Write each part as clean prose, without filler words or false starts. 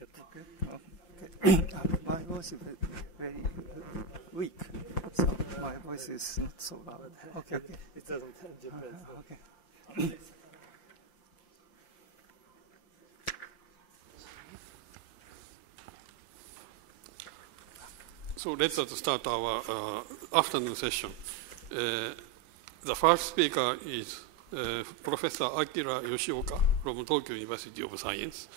Okay. My voice is very weak, so my voice is not so loud. Okay. It doesn't depend. Okay. So let's start our afternoon session. The first speaker is Professor Akira Yoshioka from Tokyo University of Science.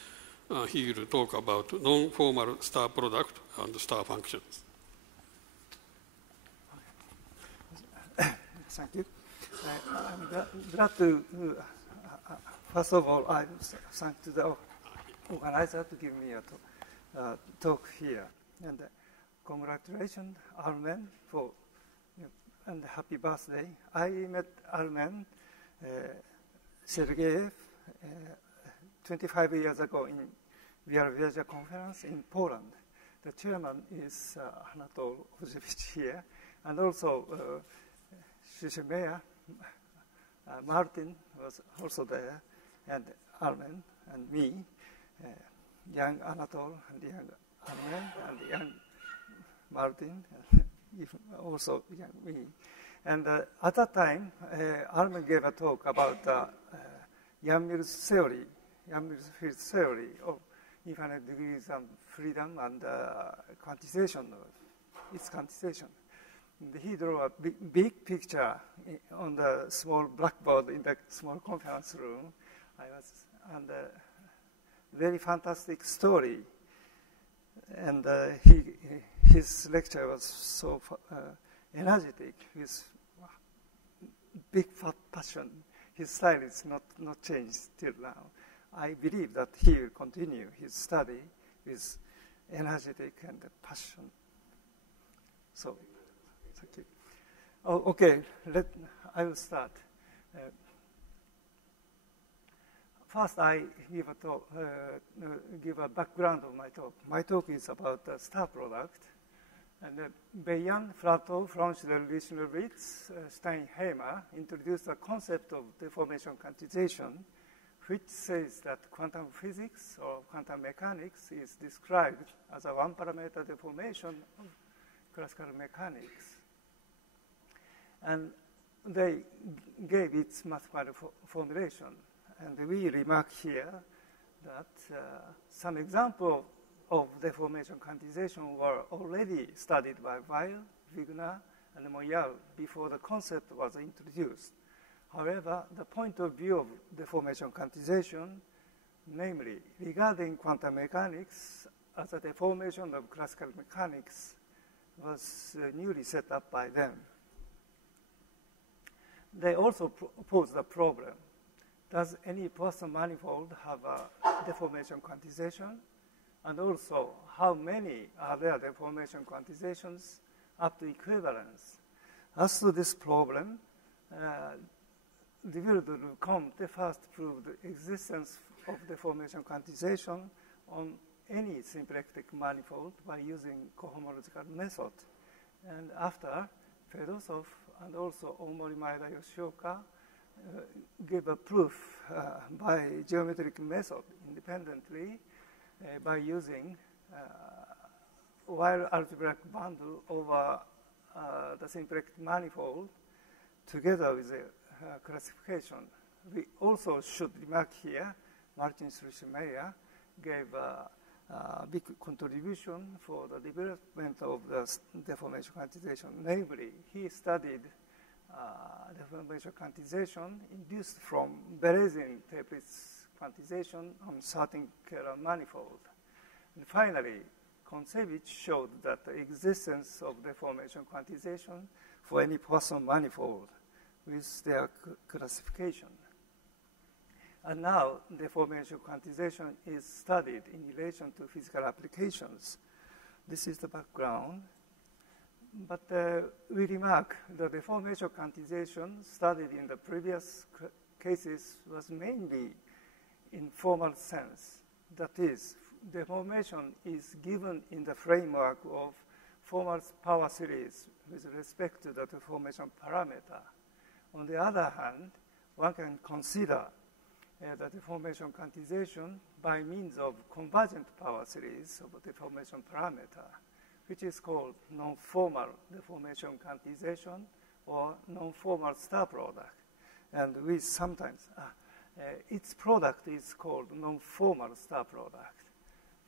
He will talk about non-formal star product and star functions. Thank you. I'm glad to, first of all, I thank to the organizer to give me a talk here. And congratulations, Armen, for and happy birthday. I met Armen Sergeyev 25 years ago in Via conference in Poland. The chairman is Anatol Ozhevich here, and also Mayor Martin was also there, and Armen and me, young Anatol and young Armen and young Martin, also young me. And at that time, Armen gave a talk about Yang-Mills theory, Yang-Mills field theory of infinite degrees of freedom and quantization, its quantization. And he drew a big picture on the small blackboard in the small conference room. And very fantastic story. And his lecture was so energetic, with big passion. His style is not changed till now. I believe that he will continue his study with energetic and passion. So, thank you. Oh, okay, I will start. First, I give a background of my talk. My talk is about the star product. And Bayan, Flatov, Franschler, Lichner-Ritz, Steinheimer introduced the concept of deformation quantization, which says that quantum physics or quantum mechanics is described as a one-parameter deformation of classical mechanics. And they gave its mathematical formulation. And we remark here that some examples of deformation quantization were already studied by Weil, Wigner, and Moyal before the concept was introduced. However, the point of view of deformation quantization, namely regarding quantum mechanics as a deformation of classical mechanics, was newly set up by them. They also posed the problem: does any Poisson manifold have a deformation quantization? And also, how many are there deformation quantizations up to equivalence? As to this problem, Dvir-Comte first proved the existence of deformation quantization on any symplectic manifold by using cohomological method. And after, Fedosov and also Omori, Maeda, Yoshioka gave a proof by geometric method independently by using Weil algebraic bundle over the symplectic manifold together with the classification. We also should remark here, Martin Schleiermacher gave a big contribution for the development of the deformation quantization. Namely, he studied deformation quantization induced from Berezin-Teplitz quantization on certain Kähler manifold. And finally, Kontsevich showed that the existence of deformation quantization for any Poisson manifold with their classification. And now, deformation quantization is studied in relation to physical applications. This is the background. But we remark the deformation quantization studied in the previous cases was mainly in formal sense. That is, deformation is given in the framework of formal power series with respect to the deformation parameter. On the other hand, one can consider the deformation quantization by means of convergent power series of deformation parameter, which is called non-formal deformation quantization or non-formal star product. And we sometimes, its product is called non-formal star product.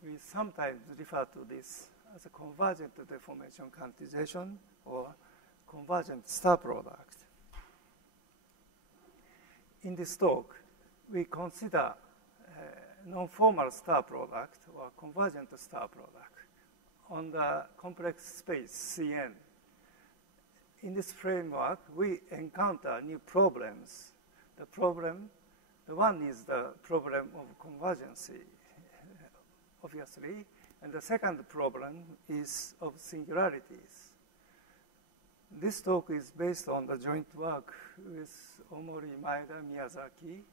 We sometimes refer to this as a convergent deformation quantization or convergent star product. In this talk, we consider non-formal star product or convergent star product on the complex space Cn. In this framework, we encounter new problems. The one is the problem of convergency, obviously, and the second problem is of singularities. This talk is based on the joint work with Omori, Maeda, Miyazaki.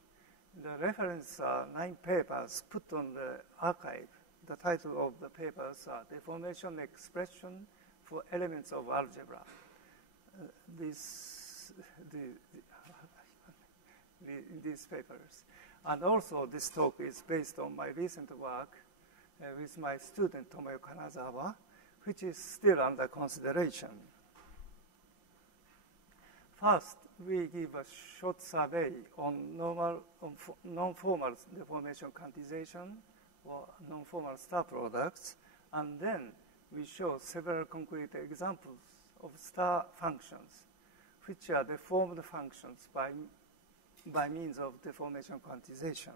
The reference are 9 papers put on the archive. The title of the papers are Deformation Expression for Elements of Algebra. These papers. And also this talk is based on my recent work with my student Tomoyo Kanazawa, which is still under consideration. First, we give a short survey on non-formal deformation quantization or non-formal star products, and then we show several concrete examples of star functions, which are deformed functions by means of deformation quantization.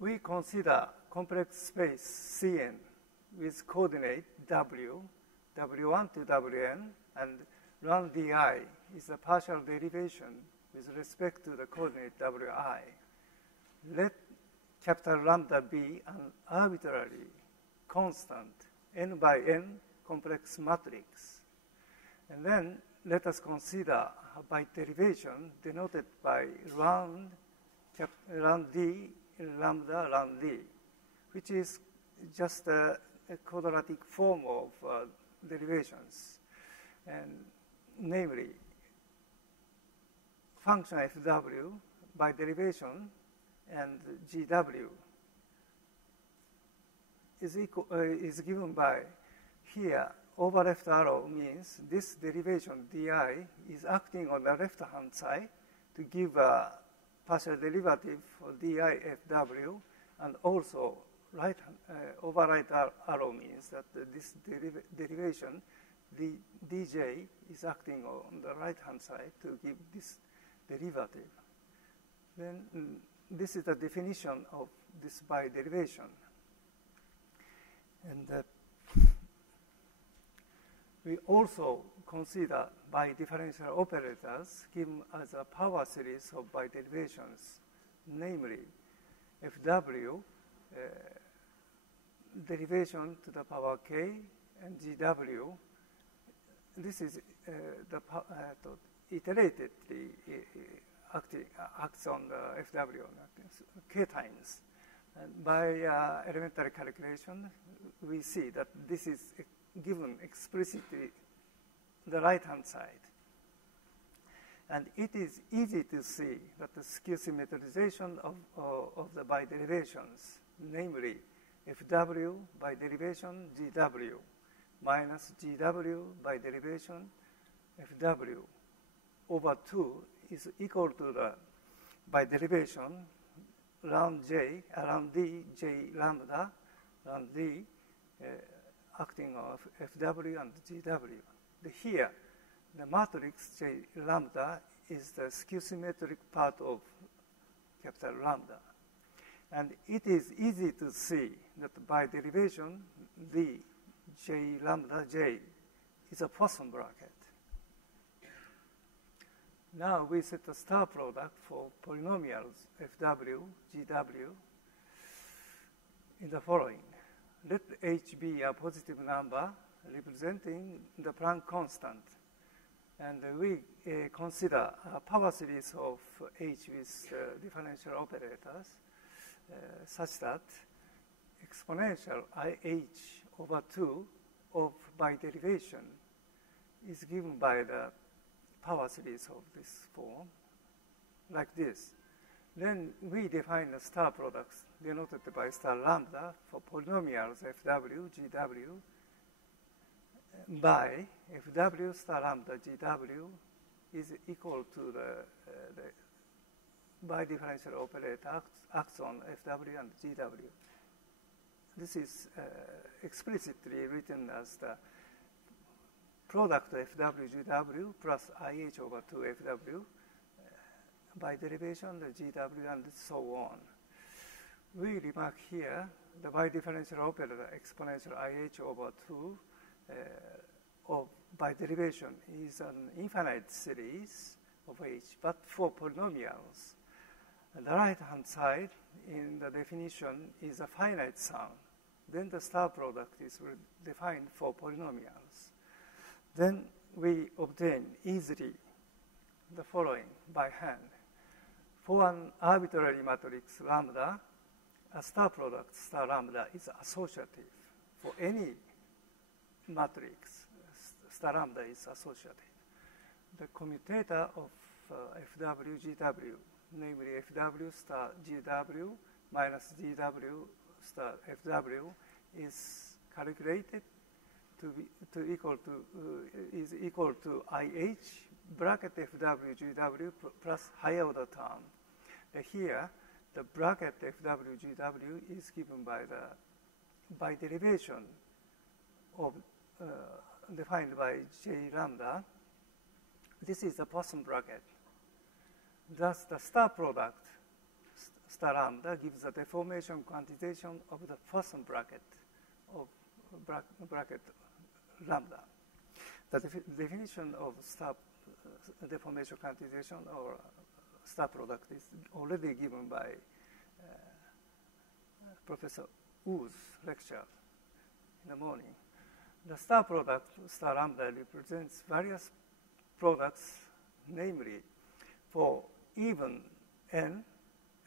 We consider complex space Cn with coordinate W, W1 to Wn, and run di is a partial derivation with respect to the coordinate Wi. Let capital lambda be an arbitrary constant n by n complex matrix. And then let us consider by derivation denoted by round d lambda round d, which is just a quadratic form of derivations, and namely function fw by derivation and gw is given by here. Over left arrow means this derivation di is acting on the left hand side to give a partial derivative for di fw, and also over right arrow means that this derivation dj is acting on the right hand side to give this derivative. Then this is the definition of this by derivation. And we also consider by differential operators given as a power series of by derivations, namely fw derivation to the power k and gw. This is iteratedly acts on the fw k times. And by elementary calculation, we see that this is given explicitly the right-hand side. And it is easy to see that the skew symmetrization of the by derivations, namely fw by derivation gw minus gw by derivation fw over 2 is equal to the by derivation round d j lambda round d acting on fw and gw. Here, the matrix j lambda is the skew symmetric part of capital lambda. And it is easy to see that by derivation, the j lambda j is a Poisson bracket. Now we set the star product for polynomials fw, gw in the following. Let h be a positive number representing the Planck constant. And we consider a power series of h with differential operators such that exponential ih over 2 of by derivation is given by the power series of this form. like this. Then we define the star products denoted by star lambda for polynomials fw, gw, by fw star lambda gw is equal to the bidifferential operator acts on fw and gw. This is explicitly written as the product fw gw plus ih over 2 fw by derivation the gw and so on. We remark here the bidifferential operator exponential ih over 2 of by derivation is an infinite series of h, but for polynomials. The right-hand side in the definition is a finite sum. Then the star product is defined for polynomials. Then we obtain easily the following by hand. For an arbitrary matrix lambda, a star product star lambda is associative. For any matrix, star lambda is associative. The commutator of fw gw, namely fw star gw minus gw star fw, is calculated is equal to ih bracket fw gw plus higher order term. Here, the bracket fw gw is given by derivation of defined by j lambda. This is the Poisson bracket. Thus, the star product star lambda gives the deformation quantization of the Poisson bracket of bracket lambda. The definition of star deformation quantization or star product is already given by Professor Wu's lecture in the morning. The star product star lambda represents various products, namely for even n,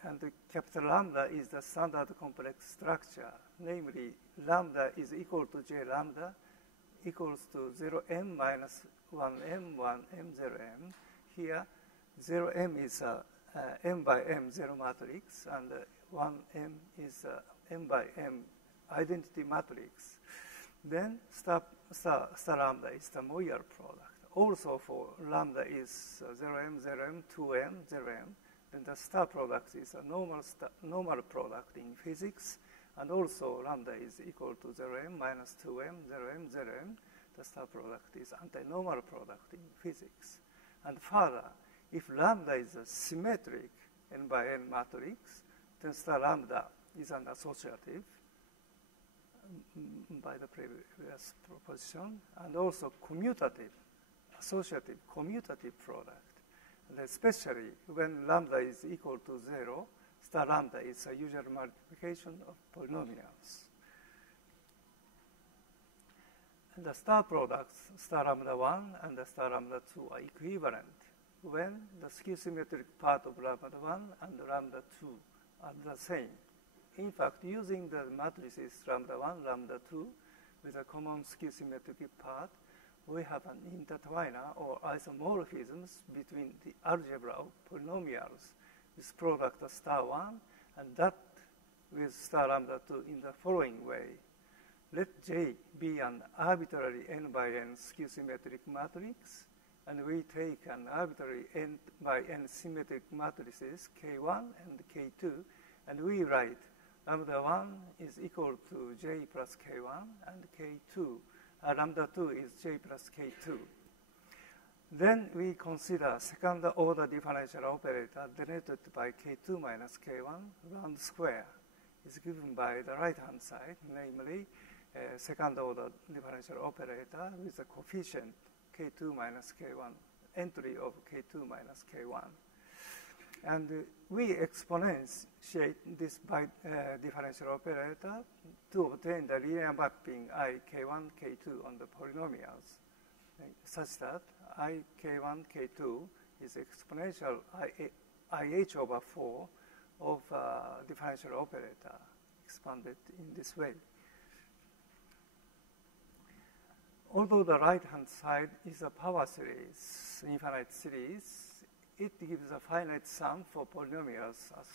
and the capital lambda is the standard complex structure, namely lambda is equal to j lambda equals to 0m minus 1m, 1m, 0m. Here, 0m is a m by m zero matrix, and 1m is a m by m identity matrix. Then star lambda is the Moyer product. Also for lambda is 0m, 0m, 2m, 0m. Then the star product is a normal product in physics, and also lambda is equal to 0m minus 2m, 0m, 0m. The star product is anti-normal product in physics. And further, if lambda is a symmetric n by n matrix, then star lambda is an associative by the previous proposition, and also commutative, associative, commutative product. And especially when lambda is equal to 0, star lambda is a usual multiplication of polynomials. And the star products, star lambda 1 and the star lambda 2, are equivalent when the skew-symmetric part of lambda 1 and lambda 2 are the same. In fact, using the matrices lambda 1, lambda 2 with a common skew-symmetric part, we have an intertwiner or isomorphisms between the algebra of polynomials with product star 1 and that with star lambda 2 in the following way. Let J be an arbitrary n by n skew-symmetric matrix, and we take an arbitrary n by n symmetric matrices K1 and K2, and we write lambda 1 is equal to J plus K1, and K2, lambda 2 is J plus K2. Then we consider second order differential operator denoted by K2 minus K1 round square is given by the right-hand side, namely second order differential operator with a coefficient K2 minus K1, entry of K2 minus K1. And we exponentiate this by differential operator to obtain the linear mapping I K1, K2 on the polynomials, such that I K1, K2 is exponential IH over 4 of differential operator expanded in this way. Although the right-hand side is a power series, infinite series, it gives a finite sum for polynomials as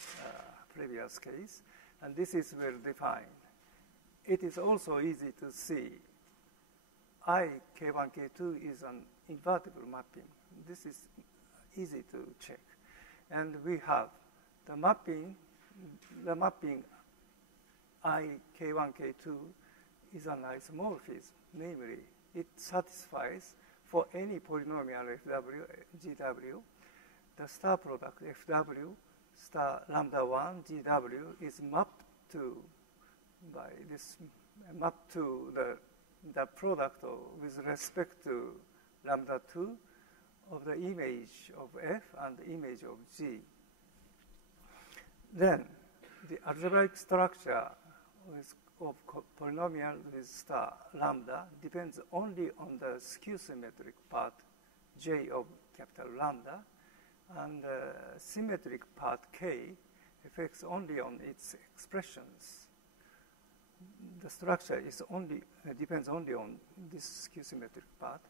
previous case, and this is well defined. It is also easy to see I, K1, K2 is an invertible mapping. This is easy to check. And we have the mapping I, K1, K2 is an isomorphism, namely, it satisfies for any polynomial FW, GW, the star product FW star lambda 1 GW is mapped to by this map to the product with respect to lambda 2 of the image of F and the image of G. Then the algebraic structure of polynomial with star lambda depends only on the skew symmetric part J of capital lambda, and the symmetric part K affects only on its expressions. The structure is depends only on this skew symmetric part.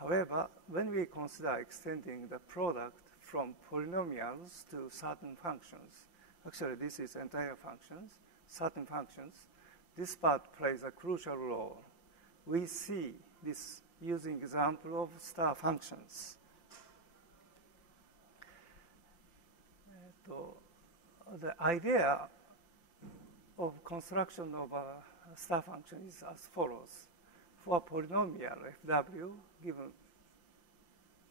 However, when we consider extending the product from polynomials to certain functions, actually this is entire functions, certain functions, this part plays a crucial role. We see this using example of star functions. The idea of construction of a star function is as follows. For a polynomial fw given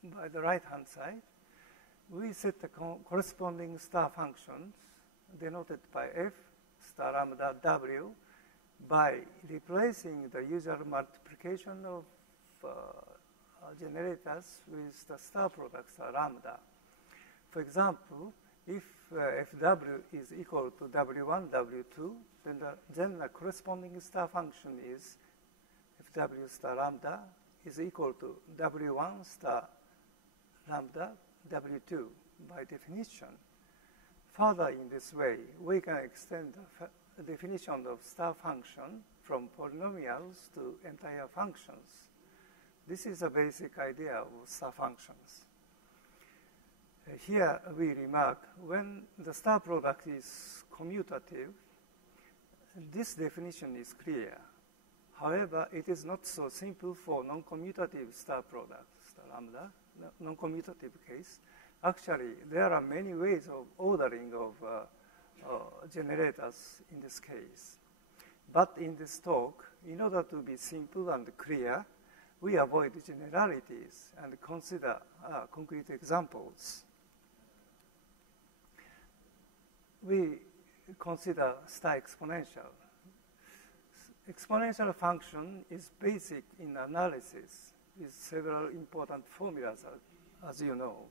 by the right-hand side, we set the corresponding star functions denoted by f star lambda w by replacing the usual multiplication of generators with the star product star lambda. For example, if fw is equal to w1, w2, then the corresponding star function is fw star lambda is equal to w1 star lambda w2 by definition. Further, in this way, we can extend the definition of star function from polynomials to entire functions. This is a basic idea of star functions. Here we remark, when the star product is commutative, this definition is clear. However, it is not so simple for non-commutative star product, star lambda, non-commutative case. Actually, there are many ways of ordering of generators in this case. But in this talk, in order to be simple and clear, we avoid generalities and consider concrete examples. We consider star exponential. Exponential function is basic in analysis with several important formulas, as you know.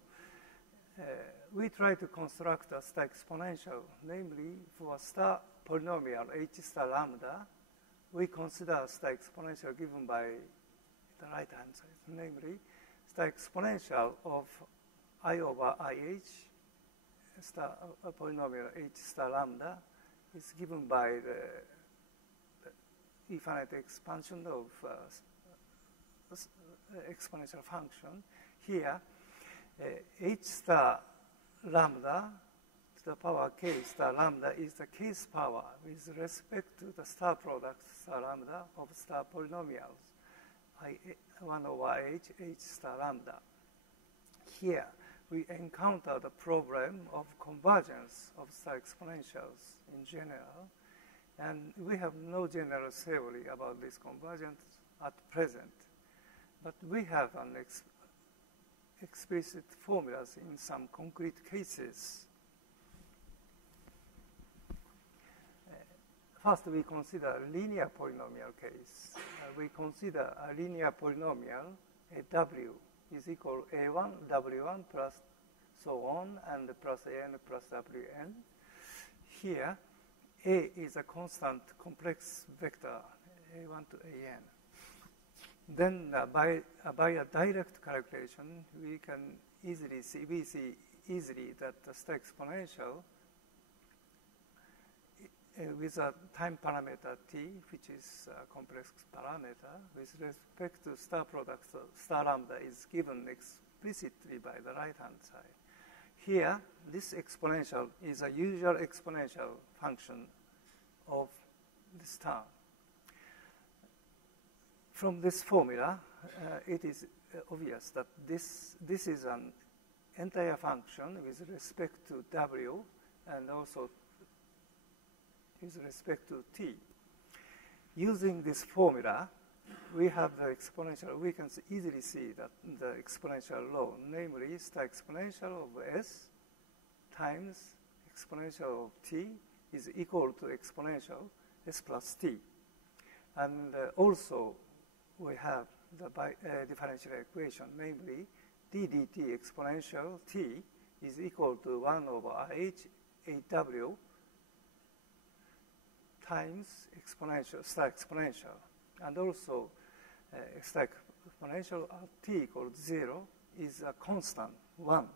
We try to construct a star exponential, namely for a star polynomial h star lambda, we consider a star exponential given by the right-hand side, namely star exponential of I over IH star polynomial h star lambda is given by the infinite expansion of exponential function. Here, h star lambda to the power k star lambda is the kth power with respect to the star product star lambda of star polynomials, 1 over h star lambda. Here, we encounter the problem of convergence of star exponentials in general, and we have no general theory about this convergence at present. But we have an explicit formulas in some concrete cases. First, we consider a linear polynomial case. We consider a linear polynomial, a w is equal a1, w1 plus so on, and plus an plus wn. Here, a is a constant complex vector, a1 to an. Then by a direct calculation, we see easily that the star exponential with a time parameter t, which is a complex parameter, with respect to star product, star lambda is given explicitly by the right-hand side. here, this exponential is a usual exponential function of this term. From this formula, it is obvious that this is an entire function with respect to w and also with respect to t. Using this formula, we have the exponential. We can easily see that the exponential law, namely, is the exponential of s times exponential of t is equal to exponential s plus t. And also, we have the differential equation, namely, d dt exponential t is equal to 1 over h aw times exponential, star exponential. And also, star exponential at t equals 0 is a constant 1.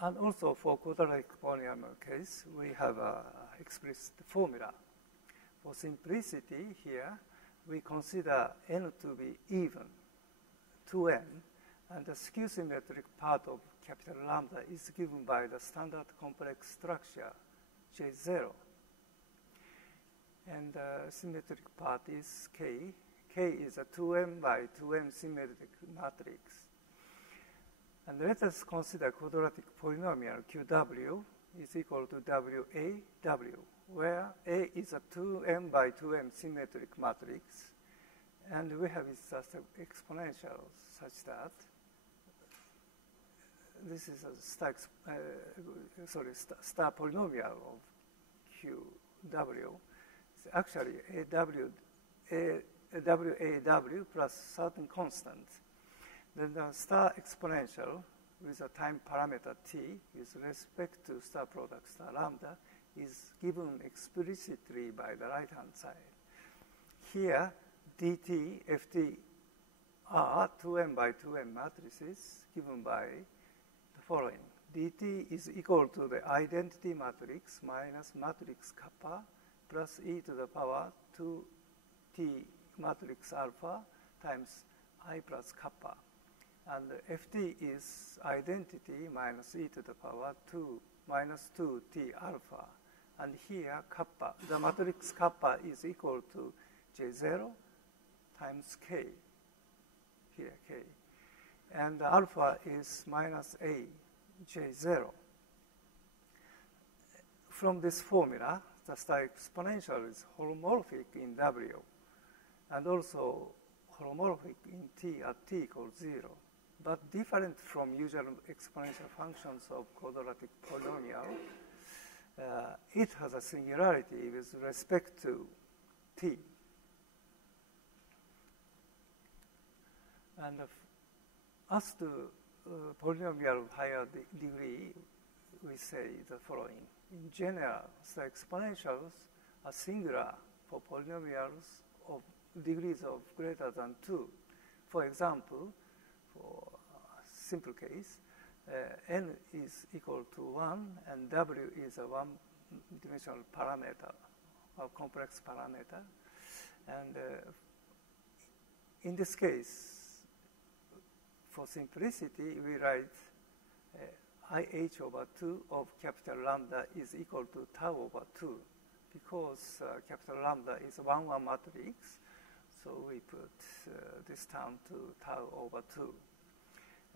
And also, for quadratic polynomial case, we have explicit formula. For simplicity here, we consider n to be even, 2n, and the skew symmetric part of capital lambda is given by the standard complex structure J0. And the symmetric part is K. K is a 2m by 2m symmetric matrix. And let us consider quadratic polynomial QW is equal to WAW, where A is a 2m by 2m symmetric matrix, and we have its exponential such that this is a star polynomial of QW. It's actually WAW plus certain constant. Then the star exponential with a time parameter t with respect to star product star lambda is given explicitly by the right-hand side. Here, dt, ft are 2m by 2m matrices given by the following. dt is equal to the identity matrix minus matrix kappa plus e to the power 2t matrix alpha times I plus kappa. And ft is identity minus e to the power 2 minus 2t alpha. And here, kappa, the matrix kappa is equal to J0 times k, here k. And alpha is minus a, J0. From this formula, the star exponential is holomorphic in W, and also holomorphic in t at t equals 0, but different from usual exponential functions of quadratic polynomial. It has a singularity with respect to t. And as to polynomial of higher degree, we say the following. In general, the exponentials are singular for polynomials of degrees of greater than 2. For example, for a simple case, n is equal to 1 and w is a one-dimensional parameter, or complex parameter. And in this case, for simplicity, we write IH over 2 of capital lambda is equal to tau over 2, because capital lambda is a 1-1 matrix, so we put this term to tau over 2.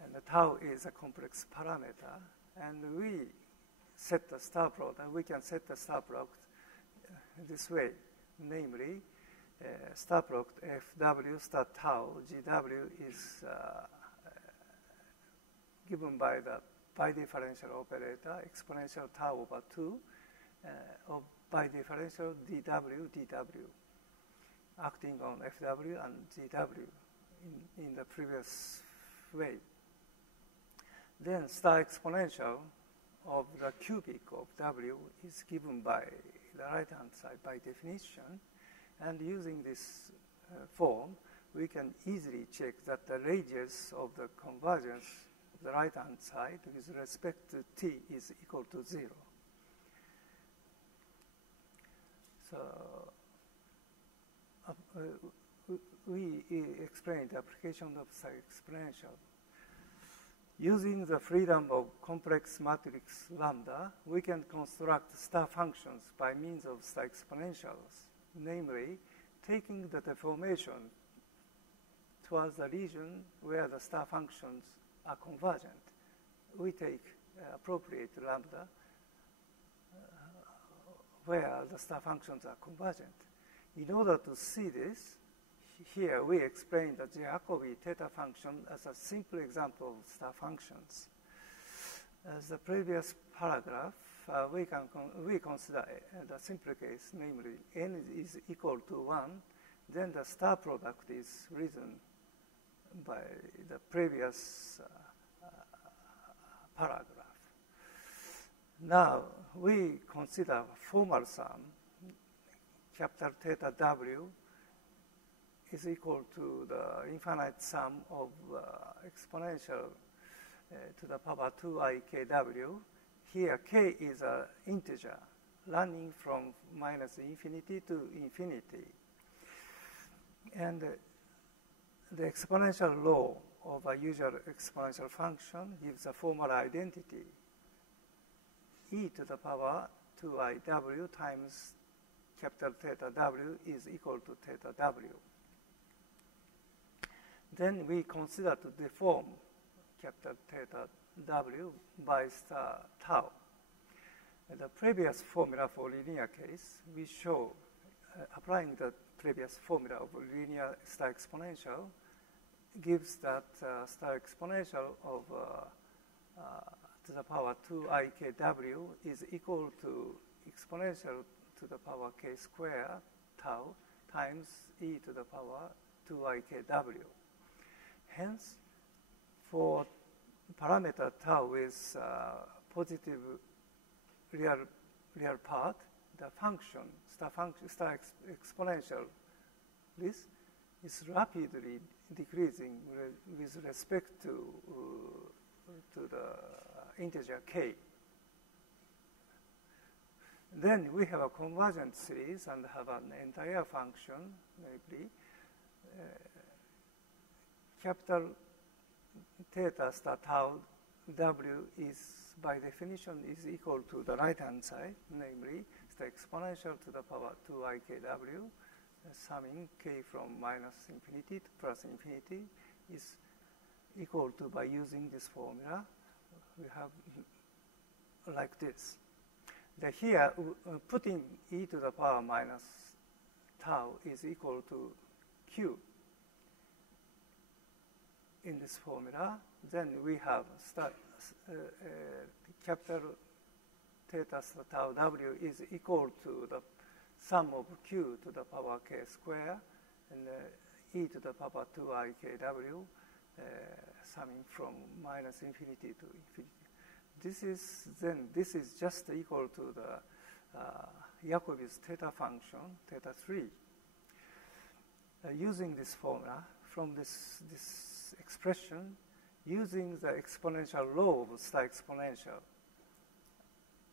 And the tau is a complex parameter, and we set the star product, and we can set the star product this way, namely, star product FW star tau GW is given by the bidifferential operator, exponential tau over 2, of bidifferential dW, acting on FW and GW in the previous way. Then star exponential of the cubic of W is given by the right-hand side by definition, and using this form, we can easily check that the radius of the convergence of the right-hand side with respect to t is equal to 0. So we explained the application of star exponential. Using the freedom of complex matrix lambda, we can construct star functions by means of star exponentials, namely, taking the deformation towards the region where the star functions are convergent. We take appropriate lambda where the star functions are convergent. In order to see this, here we explain the Jacobi theta function as a simple example of star functions. As the previous paragraph, we consider the simple case, namely n is equal to 1, then the star product is written by the previous paragraph. Now we consider formal sum, capital theta w is equal to the infinite sum of exponential to the power 2ikw. Here k is an integer running from minus infinity to infinity. And the exponential law of a usual exponential function gives a formal identity. E to the power 2iw times capital theta w is equal to theta w. Then we consider to deform capital theta w by star tau. In the previous formula for linear case, we show applying the previous formula of linear star exponential gives that star exponential of to the power 2ikw is equal to exponential to the power k square tau times e to the power 2ikw. Hence, for parameter tau with positive real part, the function, star exponential, this is rapidly decreasing with respect to the integer k. Then we have a convergent series and have an entire function, namely capital theta star tau w is by definition is equal to the right hand side, namely the exponential to the power 2ikw, summing k from minus infinity to plus infinity is equal to, by using this formula, we have like this. Here, putting e to the power minus tau is equal to q in this formula, then we have capital theta star tau w is equal to the sum of q to the power k square and e to the power 2ikw summing from minus infinity to infinity. This is just equal to the Jacobi's theta function, theta 3. Using this formula, from this expression, using the exponential law of star exponential,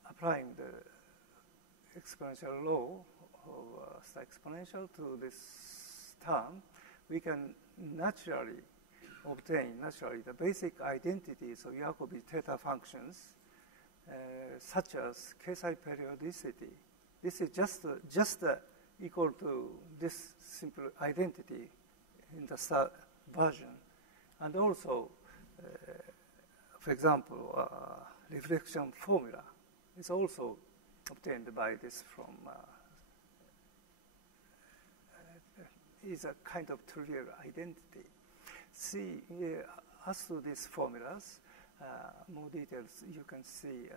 applying the exponential law of star exponential to this term, we can naturally obtain the basic identities of Jacobi theta functions, such as K-side periodicity. This is just equal to this simple identity in the star version. And also, for example, reflection formula is also obtained by this from, is a kind of trivial identity. See, as to these formulas, more details you can see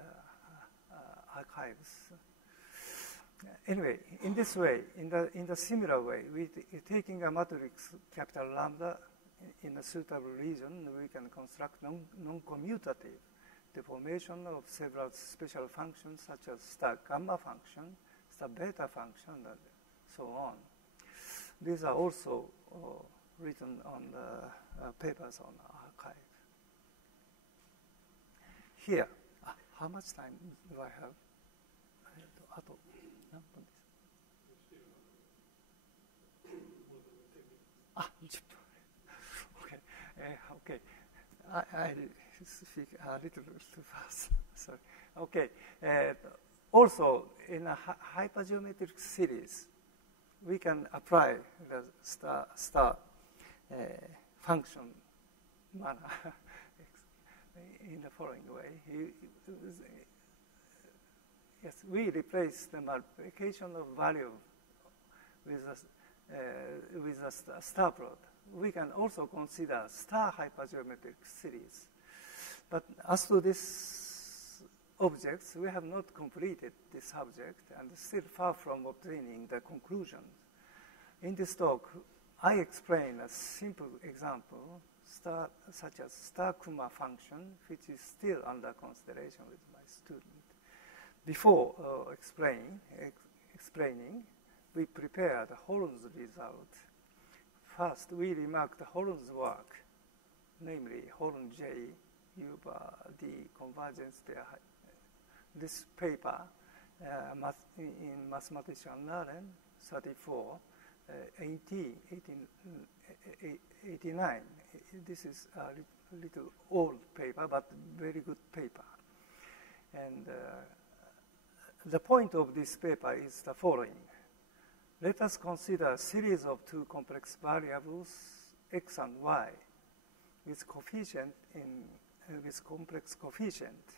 archives. Anyway, in this way, in the similar way, taking a matrix capital lambda in a suitable region, we can construct non-commutative deformation of several special functions such as star gamma function, star beta function, and so on. These are also written on the papers on archive. Here, how much time do I have? あと何分ですか？10分。Okay. Okay. I speak a little too fast. Sorry. Okay. Also, in a hypergeometric series, we can apply the star function manner in the following way. Yes, we replace the multiplication of value with a star plot. We can also consider star hypergeometric series. But as to this objects, we have not completed this subject and still far from obtaining the conclusion. In this talk, I explain a simple example, such as star-Kuma function, which is still under consideration with my student. Before explaining, we prepare the Holland's result. First, we remark the Holland's work, namely Holland J. über die Konvergenz der. This paper in Mathematician Naren 34, 1889. This is a little old paper, but very good paper. And the point of this paper is the following. Let us consider a series of two complex variables, x and y, with complex coefficient.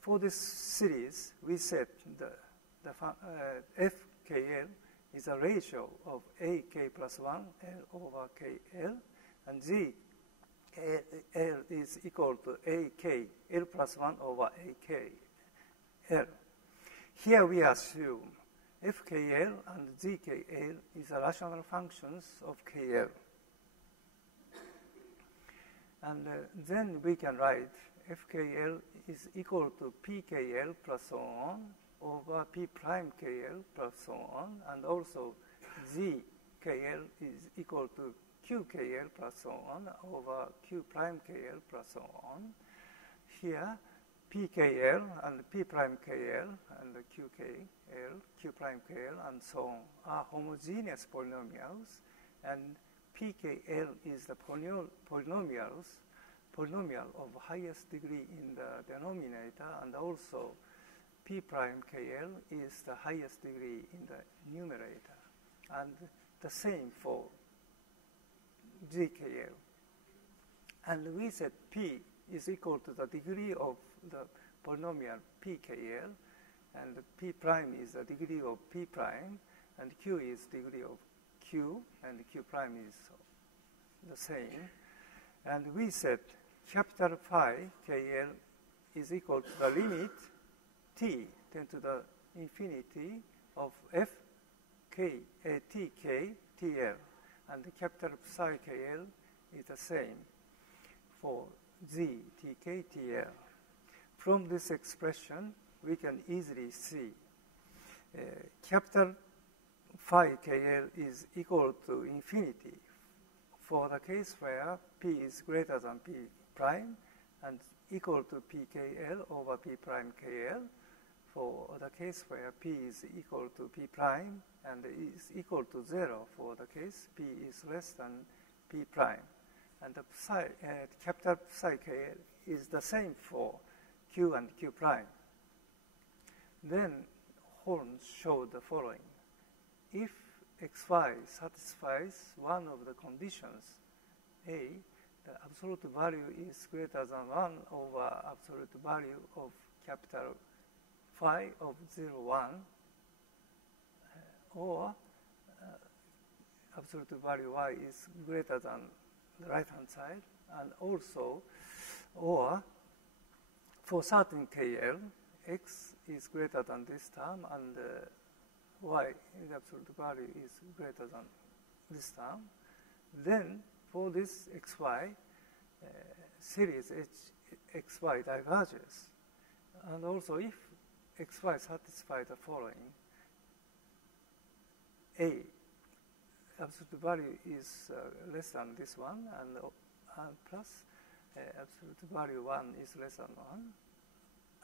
For this series, we said the FKL is a ratio of AK plus 1 L over KL, and GL is equal to AK L plus 1 over AKL. Here we assume FKL and GKL is a rational functions of KL. And then we can write FKL is equal to PKL plus so on over P prime KL plus so on, and also GKL is equal to QKL plus so on over Q prime KL plus so on. Here, PKL and P prime KL and QKL, Q prime KL, and so on are homogeneous polynomials, and PKL is the polynomial of highest degree in the denominator, and also P prime KL is the highest degree in the numerator, and the same for GKL. And we said P is equal to the degree of the polynomial PKL, and P prime is the degree of P prime, and Q is degree of Q, and Q prime is the same. And we said capital phi KL is equal to the limit T tend to the infinity of TK TL, and the capital psi KL is the same for Z TK TL. From this expression, we can easily see capital phi KL is equal to infinity for the case where P is greater than P prime and equal to PKL over P prime KL, for the case where P is equal to P prime and is equal to 0 for the case P is less than P prime. And the capital psi KL is the same for Q and Q prime. Then Holmes showed the following. If xy satisfies one of the conditions, A, the absolute value is greater than 1 over absolute value of capital phi of 0, 1, or absolute value y is greater than the right-hand side, and also, or for certain KL, x is greater than this term, and y, the absolute value, is greater than this term, then for this xy, series xy diverges. And also if xy satisfy the following, A, absolute value is less than this one, and plus absolute value 1 is less than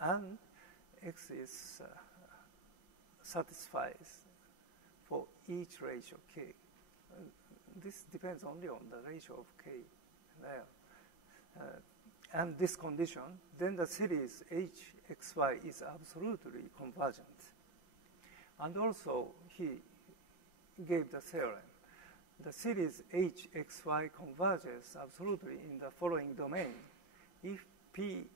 1, and x is satisfies for each ratio k. This depends only on the ratio of k there. and this condition, then the series hxy is absolutely convergent. And also, he gave the theorem. The series hxy converges absolutely in the following domain. If P,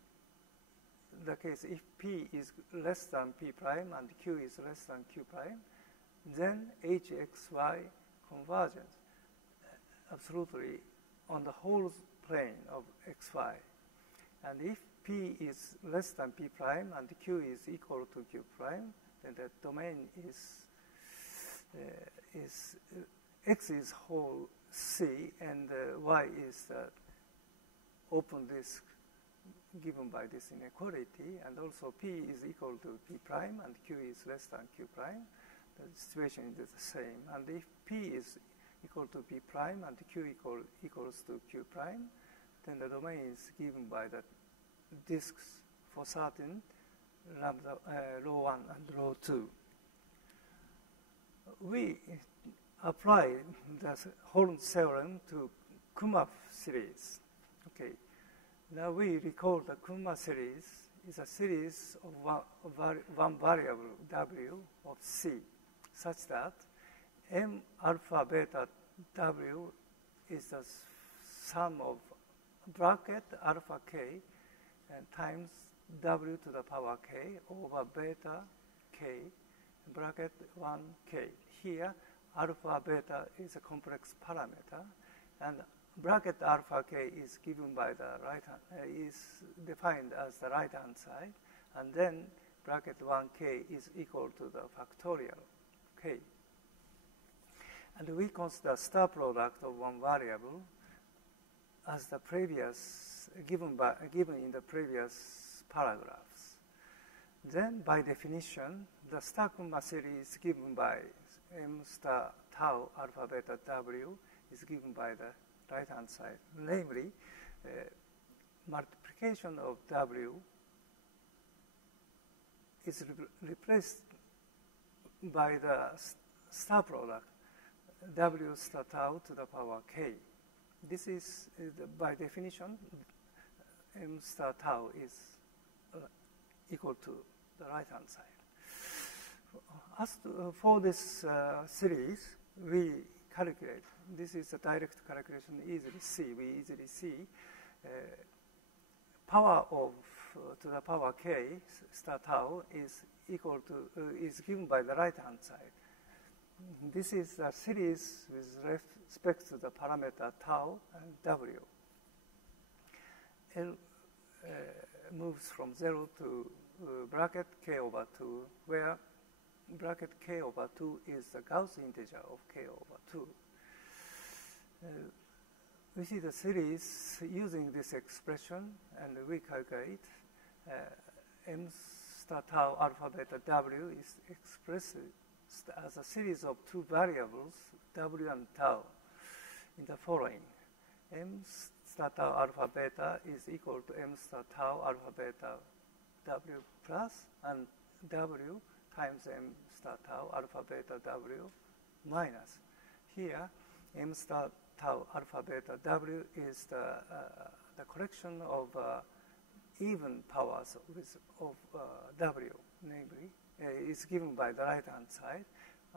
the case if P is less than P prime and Q is less than Q prime, then hxy converges absolutely on the whole plane of xy. And if P is less than P prime and Q is equal to Q prime, then the domain is X is whole C and Y is the open disk given by this inequality, and also P is equal to P prime and Q is less than Q prime. The situation is the same. And if P is equal to P prime and Q equals to Q prime, then the domain is given by the disks for certain lambda, rho 1 and rho 2. We apply the Holmes theorem to Kumma series. Okay. Now we recall the Kumma series is a series of one variable W of C, such that M alpha beta W is the sum of bracket alpha k and times W to the power k over beta k bracket 1k. Here, alpha beta is a complex parameter, and bracket alpha k is given by the right hand, is defined as the right hand side, and then bracket 1k is equal to the factorial k. And we consider star product of one variable as the previous given in the previous paragraphs. Then, by definition, the star Kumma series given by M star tau alpha beta W is given by the right-hand side. Namely, multiplication of W is replaced by the star product W star tau to the power k. This is, by definition, M star tau is equal to the right-hand side. As to, for this series, we calculate. This is a direct calculation. We easily see power of to the power k star tau is equal to is given by the right-hand side. This is a series with respect to the parameter tau and W. L moves from 0 to bracket k over 2, where bracket k over 2 is the Gauss integer of k over 2. We see the series using this expression, and we calculate M star tau alpha beta W is expressed as a series of two variables, W and tau, in the following. M star tau alpha beta is equal to M star tau alpha beta W plus and W times M star tau alpha beta W minus. Here, M star tau alpha beta W is the collection of even powers of W, namely, is given by the right-hand side,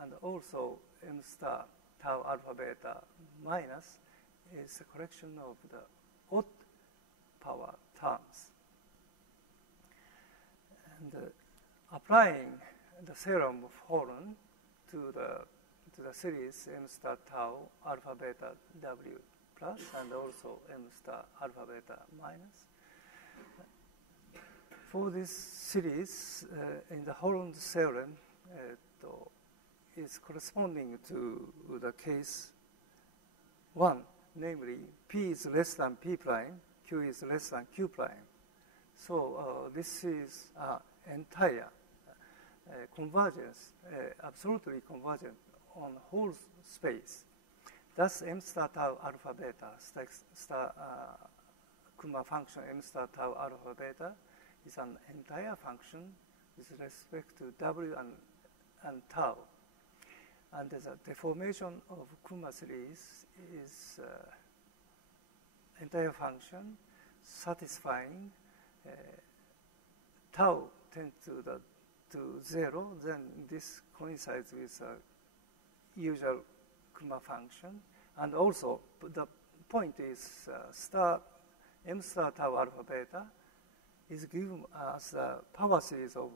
and also M star tau alpha beta minus is a collection of the odd power terms. And applying the theorem of Holland to the series M star tau alpha beta W plus and also M star alpha beta minus. For this series, in the Holland theorem, is corresponding to the case 1, namely P is less than P prime, Q is less than Q prime. So this is entire convergence, absolutely convergent on whole space. Thus, M star tau alpha beta, star Kumma function M star tau alpha beta is an entire function with respect to W and tau. And the deformation of Kumma series is entire function. satisfying tau tends to 0, then this coincides with usual Kuma function. And also, the point is m star tau alpha beta is given as the power series of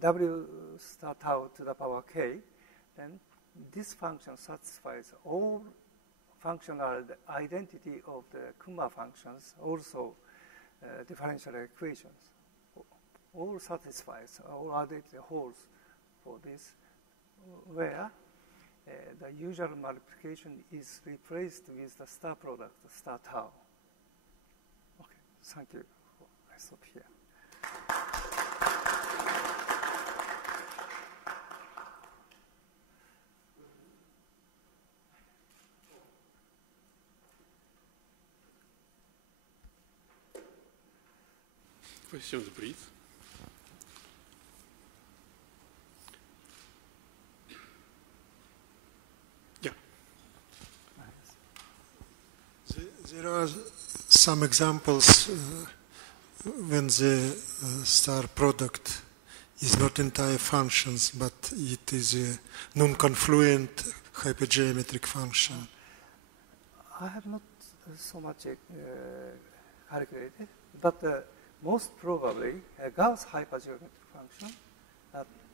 w star tau to the power k. Then this function satisfies all functional identity of the Kuma functions, also differential equations. All satisfies, all identity holds for this, where the usual multiplication is replaced with the star product, star tau. Okay, thank you. I stop here. Questions, please. Yeah. There are some examples when the star product is not entire functions, but it is a non-confluent hypergeometric function. I have not so much calculated, but most probably a Gauss hypergeometric function.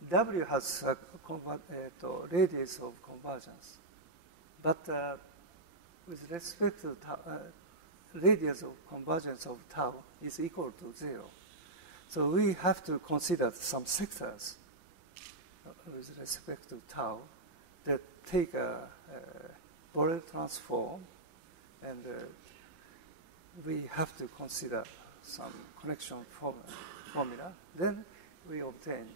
W has a radius of convergence, but with respect to radius of convergence of tau is equal to 0. So we have to consider some sectors with respect to tau that take a Borel transform, and we have to consider some connection formula. Then we obtain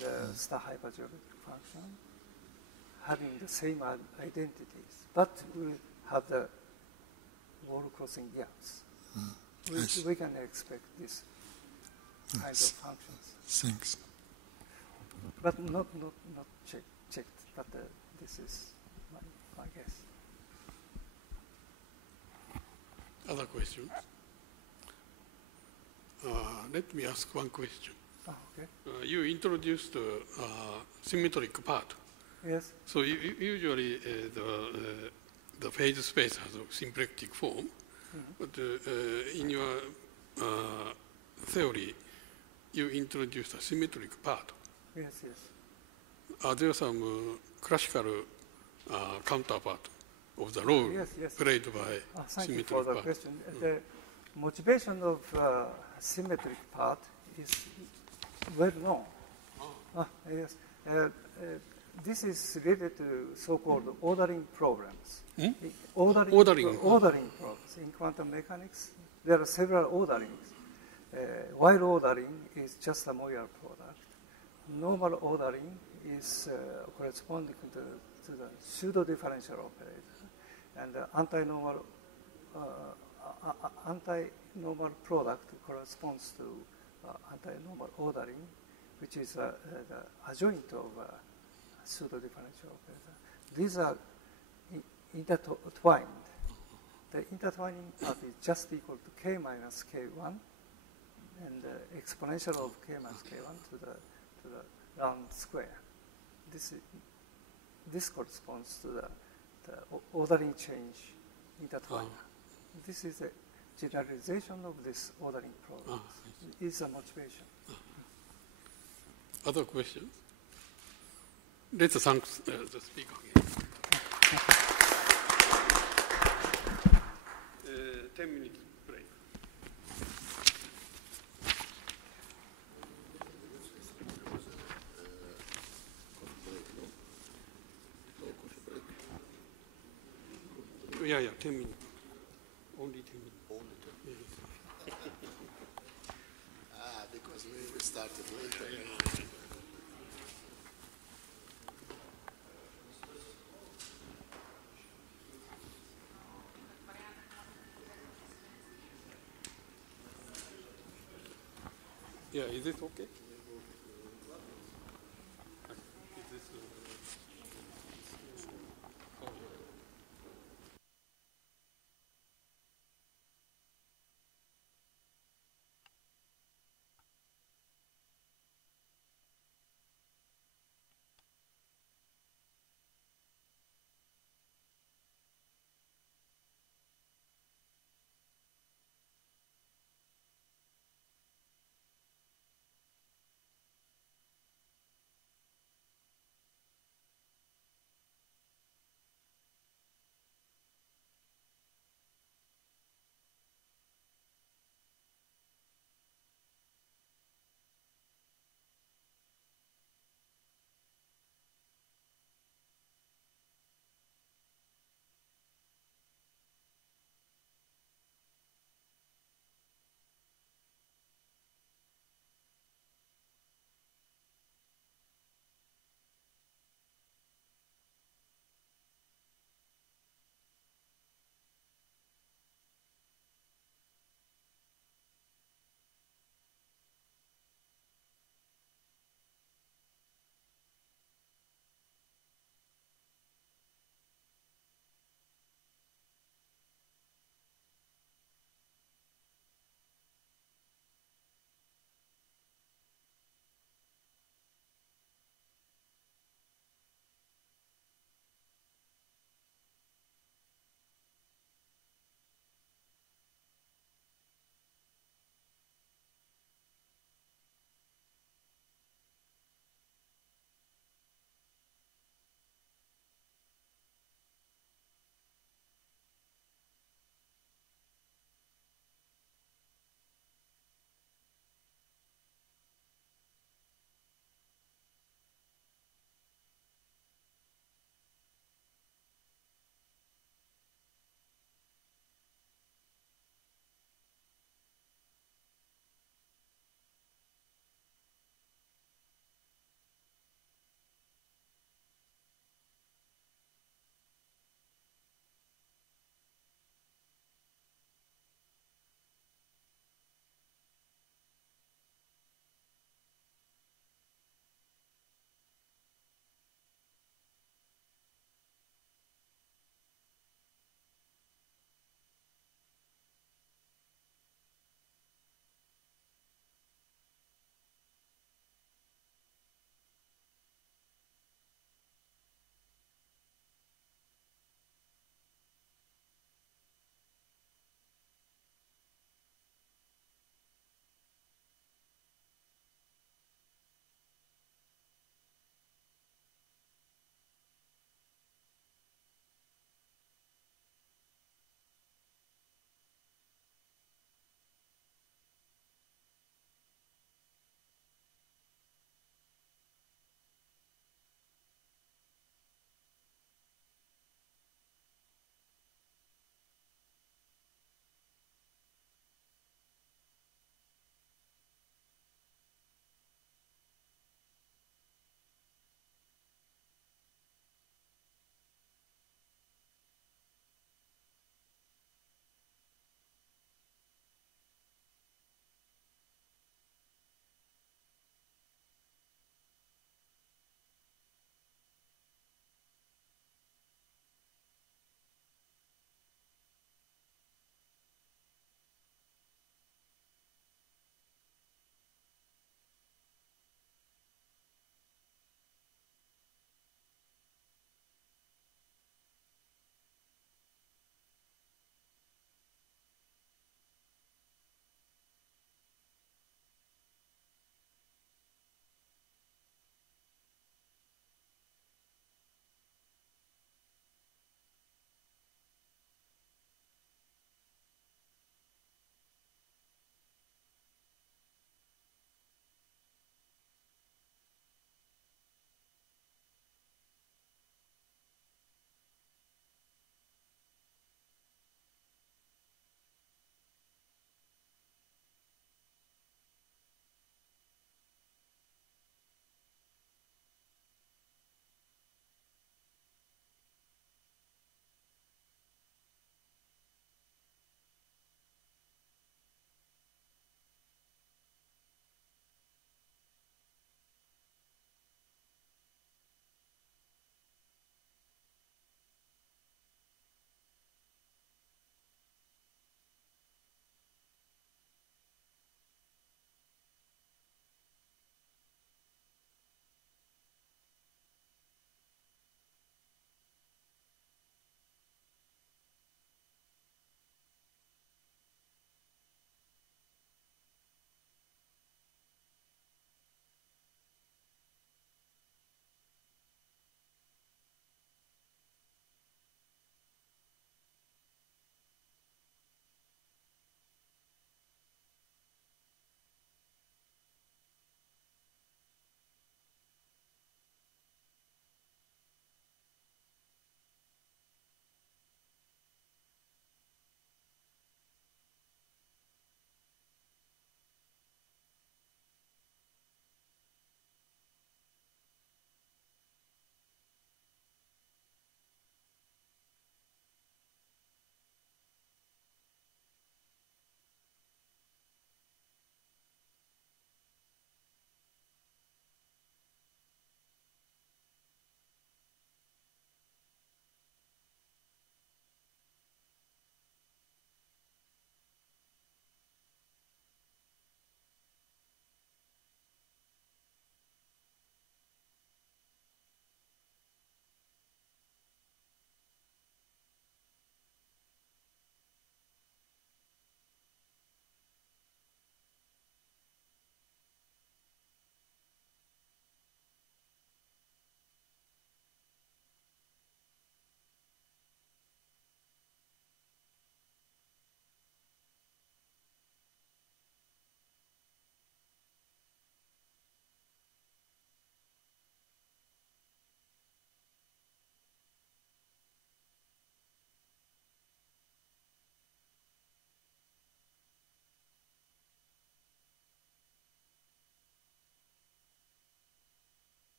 the star hypergeometric function having the same identities, but we have the wall crossing gaps. We can expect this kind of functions. Thanks. But not checked, but this is my guess. Other questions? Let me ask one question. Okay. You introduced symmetric part. Yes. So usually the phase space has a symplectic form, but in your theory, you introduced a symmetric part. Yes, yes. Are there some classical counterpart of the role played by thank you symmetric for the part? question. The motivation of symmetric part is well known. Yes. This is related to so-called ordering problems. Ordering problems. In quantum mechanics, there are several orderings. While ordering is just a Moyer product. Normal ordering is corresponding to the pseudo-differential operator, and the anti-normal product corresponds to anti-normal ordering, which is the adjoint of pseudo-differential operator. These are intertwined. The intertwining part is just equal to k minus k1, and the exponential of k minus k1 to the round square. This corresponds to the ordering change intertwiner. This is a generalization of this ordering problem. It's a motivation. Other questions? Let's thank the speaker again. 10 minutes break. Yeah, 10 minutes. Only 10 minutes. Only 10 minutes. Because we started later. Yeah, is it okay?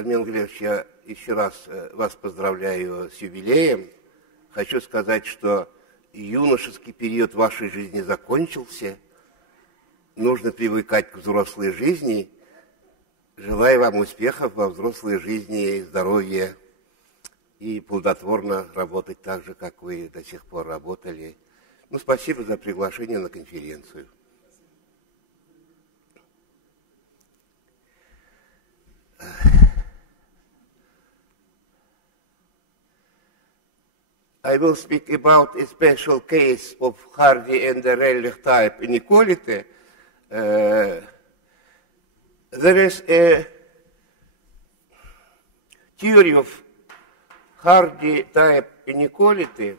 Армен Глебович, я еще раз вас поздравляю с юбилеем. Хочу сказать, что юношеский период вашей жизни закончился. Нужно привыкать к взрослой жизни. Желаю вам успехов во взрослой жизни, здоровья и плодотворно работать так же, как вы до сих пор работали. Ну, спасибо за приглашение на конференцию. I will speak about a special case of Hardy and the Rayleigh type inequality. There is a theory of Hardy type inequality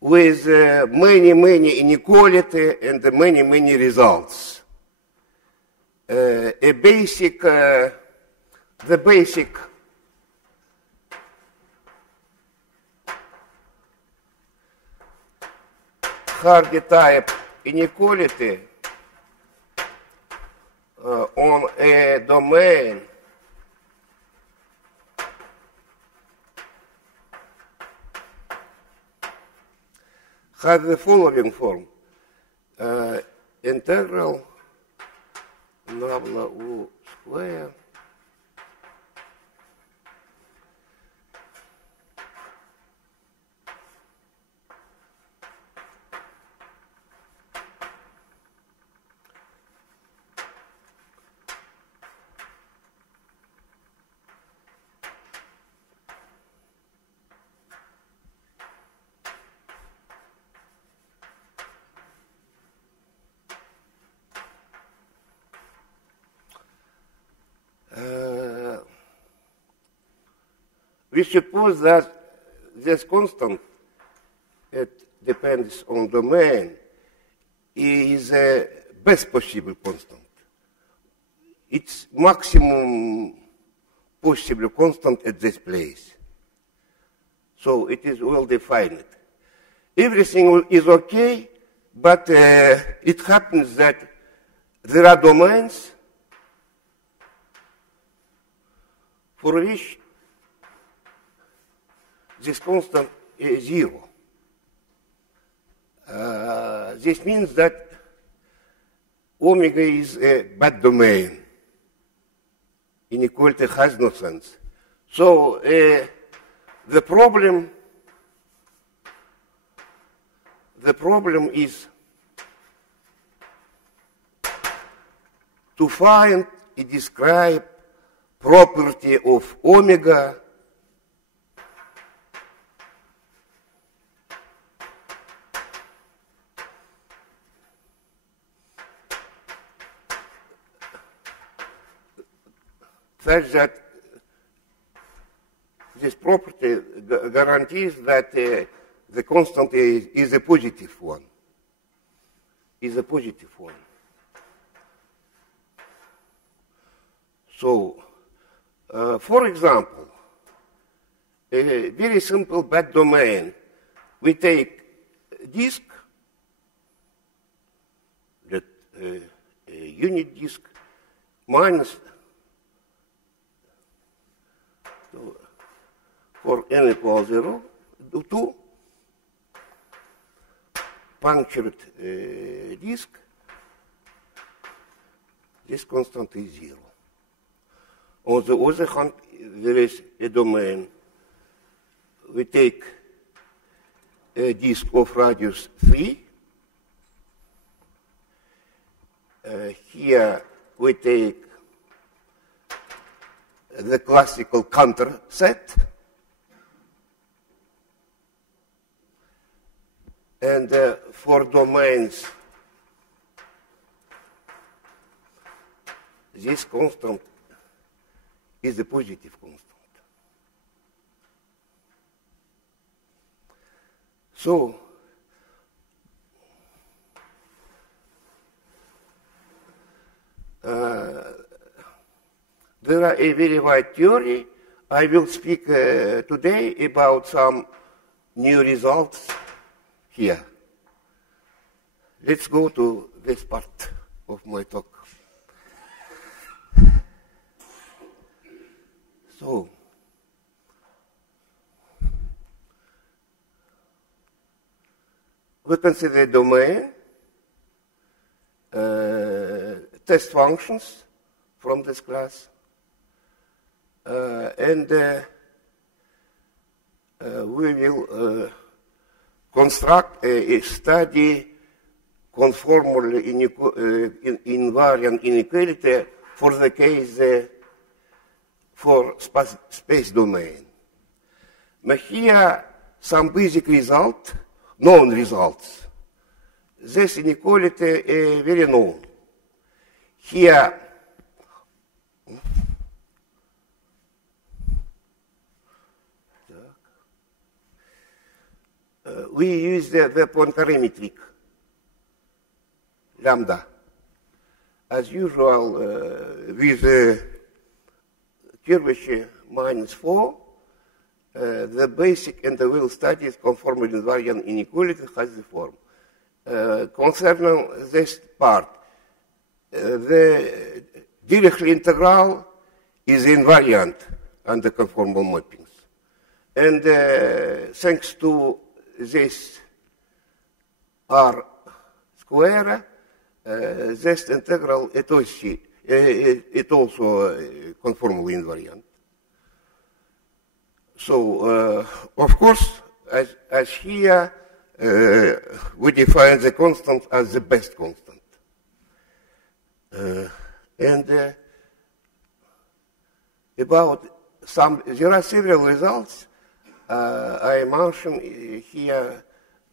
with many inequality and many results. The basic Hardy type inequality on a domain has the following form. Integral nabla u square we suppose that this constant, it depends on domain, is the best possible constant. It's maximum possible constant at this place. So it is well defined. Everything is okay, but it happens that there are domains for which this constant is 0. This means that omega is a bad domain. Inequality has no sense. So the problem is to find and describe property of omega such that this property guarantees that the constant is a positive one. Is a positive one. So, for example, a very simple bad domain. We take a disk, that a unit disk, minus for n equals 0, 2, punctured disk, this constant is 0. On the other hand, there is a domain. We take a disk of radius 3. Here we take the classical counter set. And for domains, this constant is a positive constant. So, there are a very wide theory. I will speak today about some new results here. Let's go to this part of my talk. So, we consider domain, test functions from this class, and we will construct a study conformal invariant inequality for the case for space domain. Now here some basic result, known results. This inequality is very known. Here we use the Poincare lambda. As usual, with curvature -4, the basic and the well studied conformal invariant inequality has the form. Concerning this part, the Dirichlet integral is invariant under conformal mappings. And thanks to this R square, this integral is also conformally invariant. So, of course, as here, we define the constant as the best constant. And about there are several results. I mention here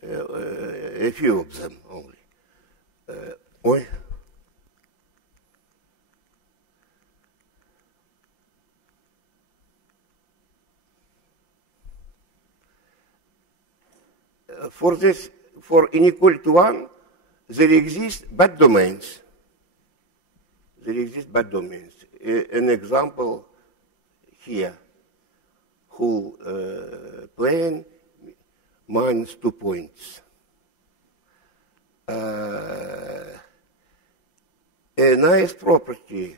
a few of them only. For inequality 1, there exist bad domains. There exist bad domains. An example here, whole plane -2 points. A nice property,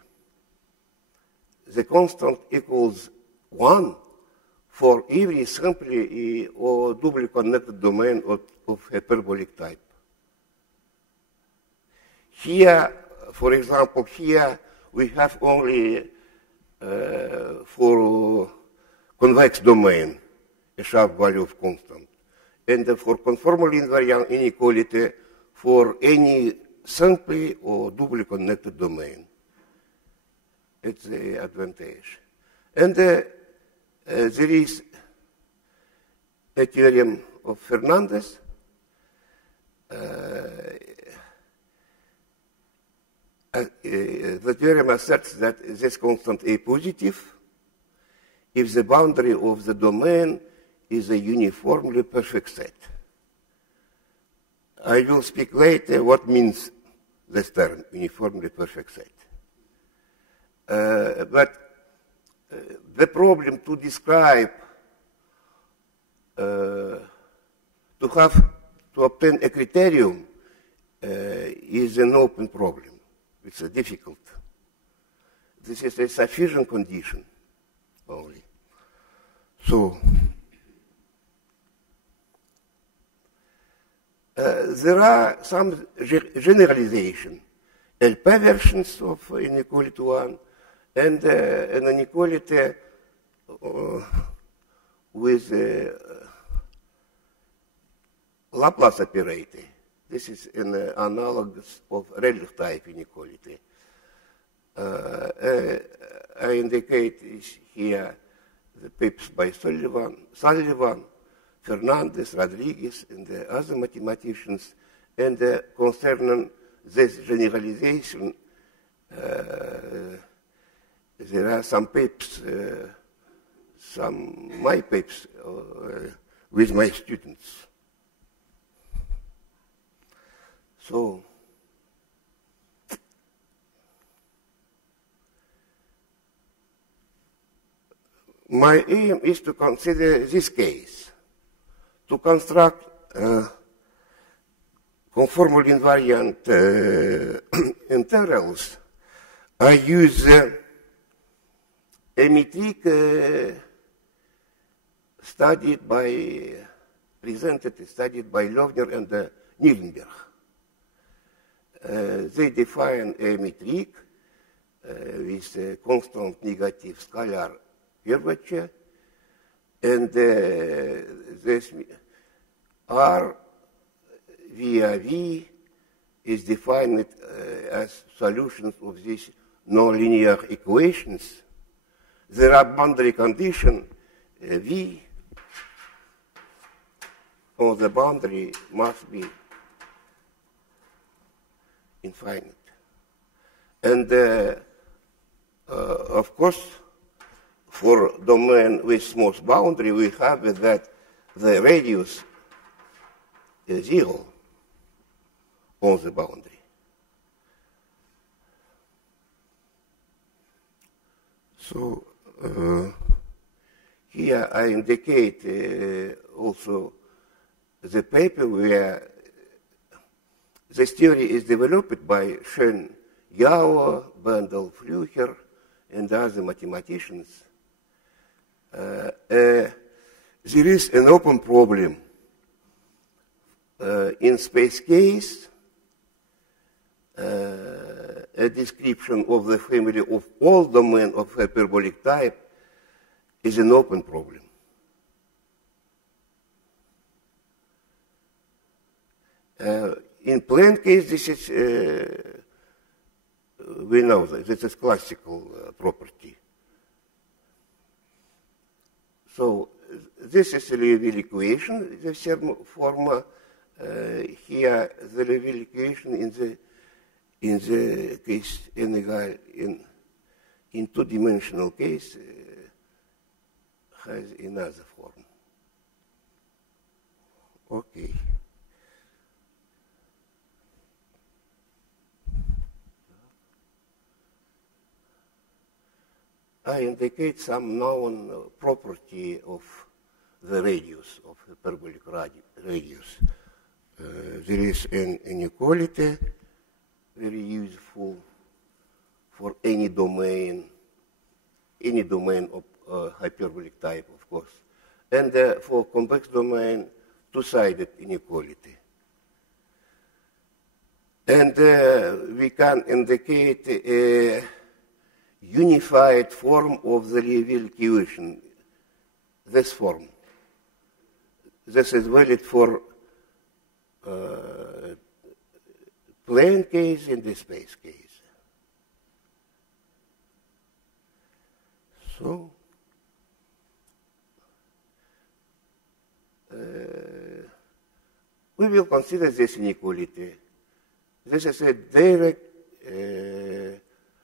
the constant equals 1 for every simply or doubly connected domain of hyperbolic type. Here, for example, here we have only for convex domain a sharp value of constant. And for conformal invariant inequality for any simply or doubly connected domain. It's the advantage. And there is a theorem of Fernandez. The theorem asserts that this constant is positive if the boundary of the domain is a uniformly perfect set. I will speak later what means this term, uniformly perfect set. But the problem to describe, to obtain a criterion is an open problem. It's difficult. This is a sufficient condition only. So, there are some generalization, LP versions of inequality 1, and an inequality with Laplace operator. This is an analogous of Redlich type inequality. I indicate here the papers by Sullivan, Fernandez, Rodriguez, and the other mathematicians, and concerning this generalization, there are some papers, my papers with my students. So, my aim is to consider this case, to construct conformal invariant integrals, I use a metric studied by Löwner and Nirenberg. They define a metric with a constant negative scalar curvature, and this R via V is defined as solutions of these nonlinear equations. There are boundary conditions V on the boundary must be infinite. And of course, for domain with smooth boundary, we have that the radius is 0 on the boundary. So here I indicate also the paper where this theory is developed by Schoen, Yao, Bendel, Flücher, and other mathematicians. There is an open problem. In space case, a description of the family of all domains of hyperbolic type is an open problem. In plane case, this is, we know that this is classical property. So this is the Liouville equation, the form here, the Liouville equation in the case n equal in two-dimensional case has another form. Okay. I indicate some known property of the radius, of hyperbolic radius. There is an inequality, very useful for any domain of hyperbolic type, of course. And for complex domain, two-sided inequality. And we can indicate a unified form of the Liouville equation, this form. This is valid for plane case and the space case. So, we will consider this inequality. This is a direct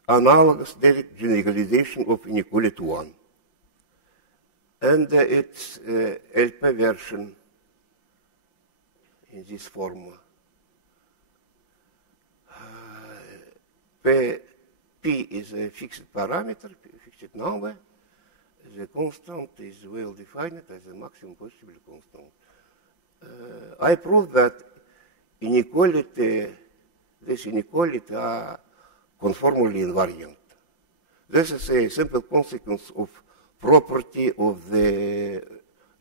analogous direct generalization of inequality 1. And it's LP version in this form. P is a fixed parameter, fixed number. The constant is well defined as the maximum possible constant. I proved that this inequality are conformally invariant. This is a simple consequence of property of the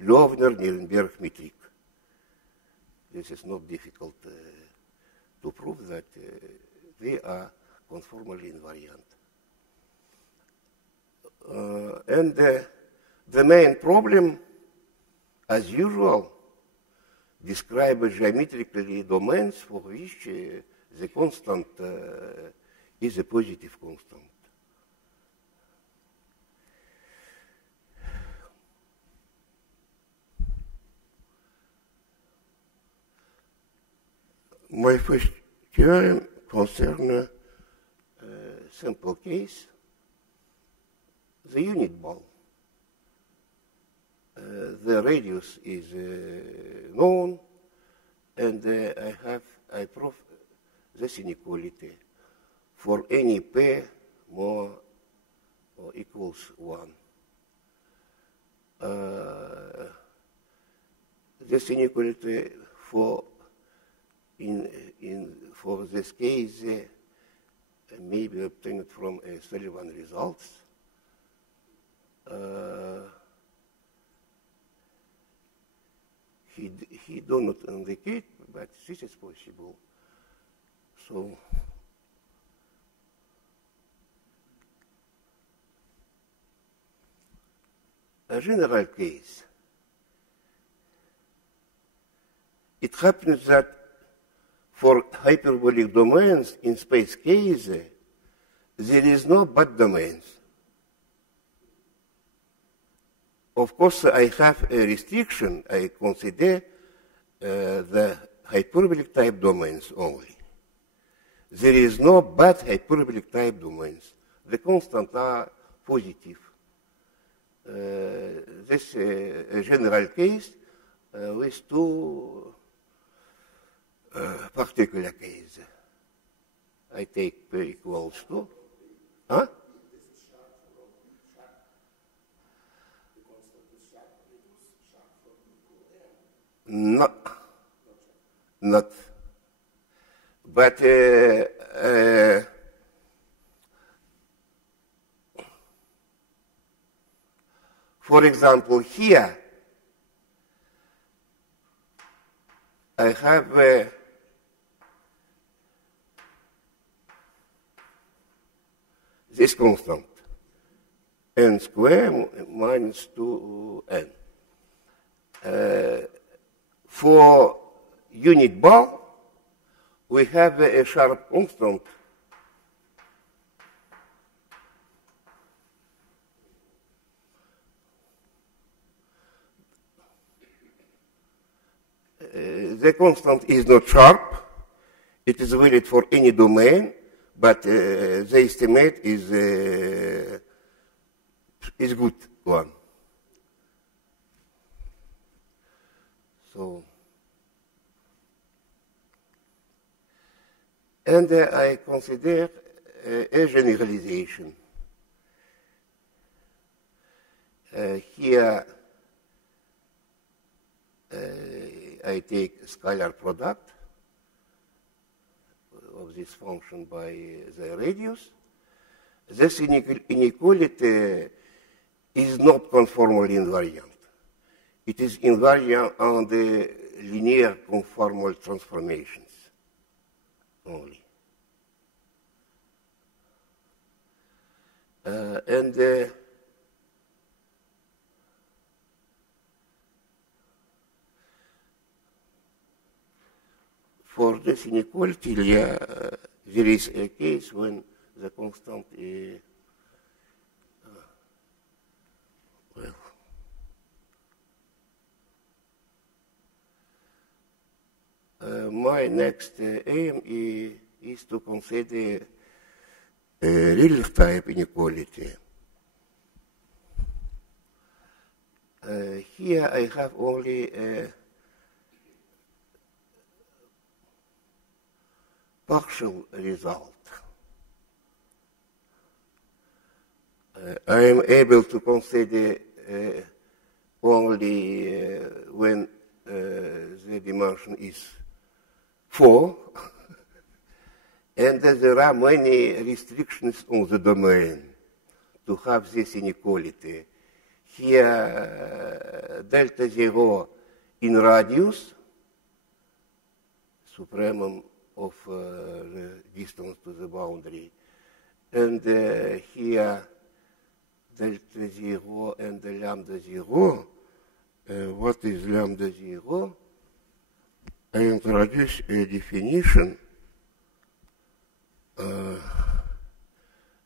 Löwner-Nirenberg metric. This is not difficult to prove that they are conformally invariant. And the main problem, as usual, describes geometrically domains for which the constant is a positive constant. My first theorem concerns a simple case, the unit ball. The radius is known, and I prove this inequality for any p more or equals 1. this inequality for this case may be obtained from Sullivan results. He do not indicate, but this is possible. So a general case. It happens that for hyperbolic domains in space case, there is no bad domains. Of course, I have a restriction. I consider the hyperbolic type domains only. There is no bad hyperbolic type domains. The constants are positive. This a general case with two particular cases. I take P equals to. Huh? Not. But for example, here I have this constant, n squared minus 2n. For unit bar, we have a sharp constant the constant is not sharp. It is valid for any domain, but the estimate is good one. So, and I consider a generalization. Here I take scalar product of this function by the radius. This inequality is not conformally invariant. It is invariant on the linear conformal transformations only. For this inequality, there is a case when the constant is, my next aim is to consider real type inequality. Here I have only a partial result. I am able to consider only when the dimension is 4, and there are many restrictions on the domain to have this inequality. Here, delta 0 in radius, supremum of the distance to the boundary, and here delta 0 and the lambda 0. What is lambda 0? I introduce a definition,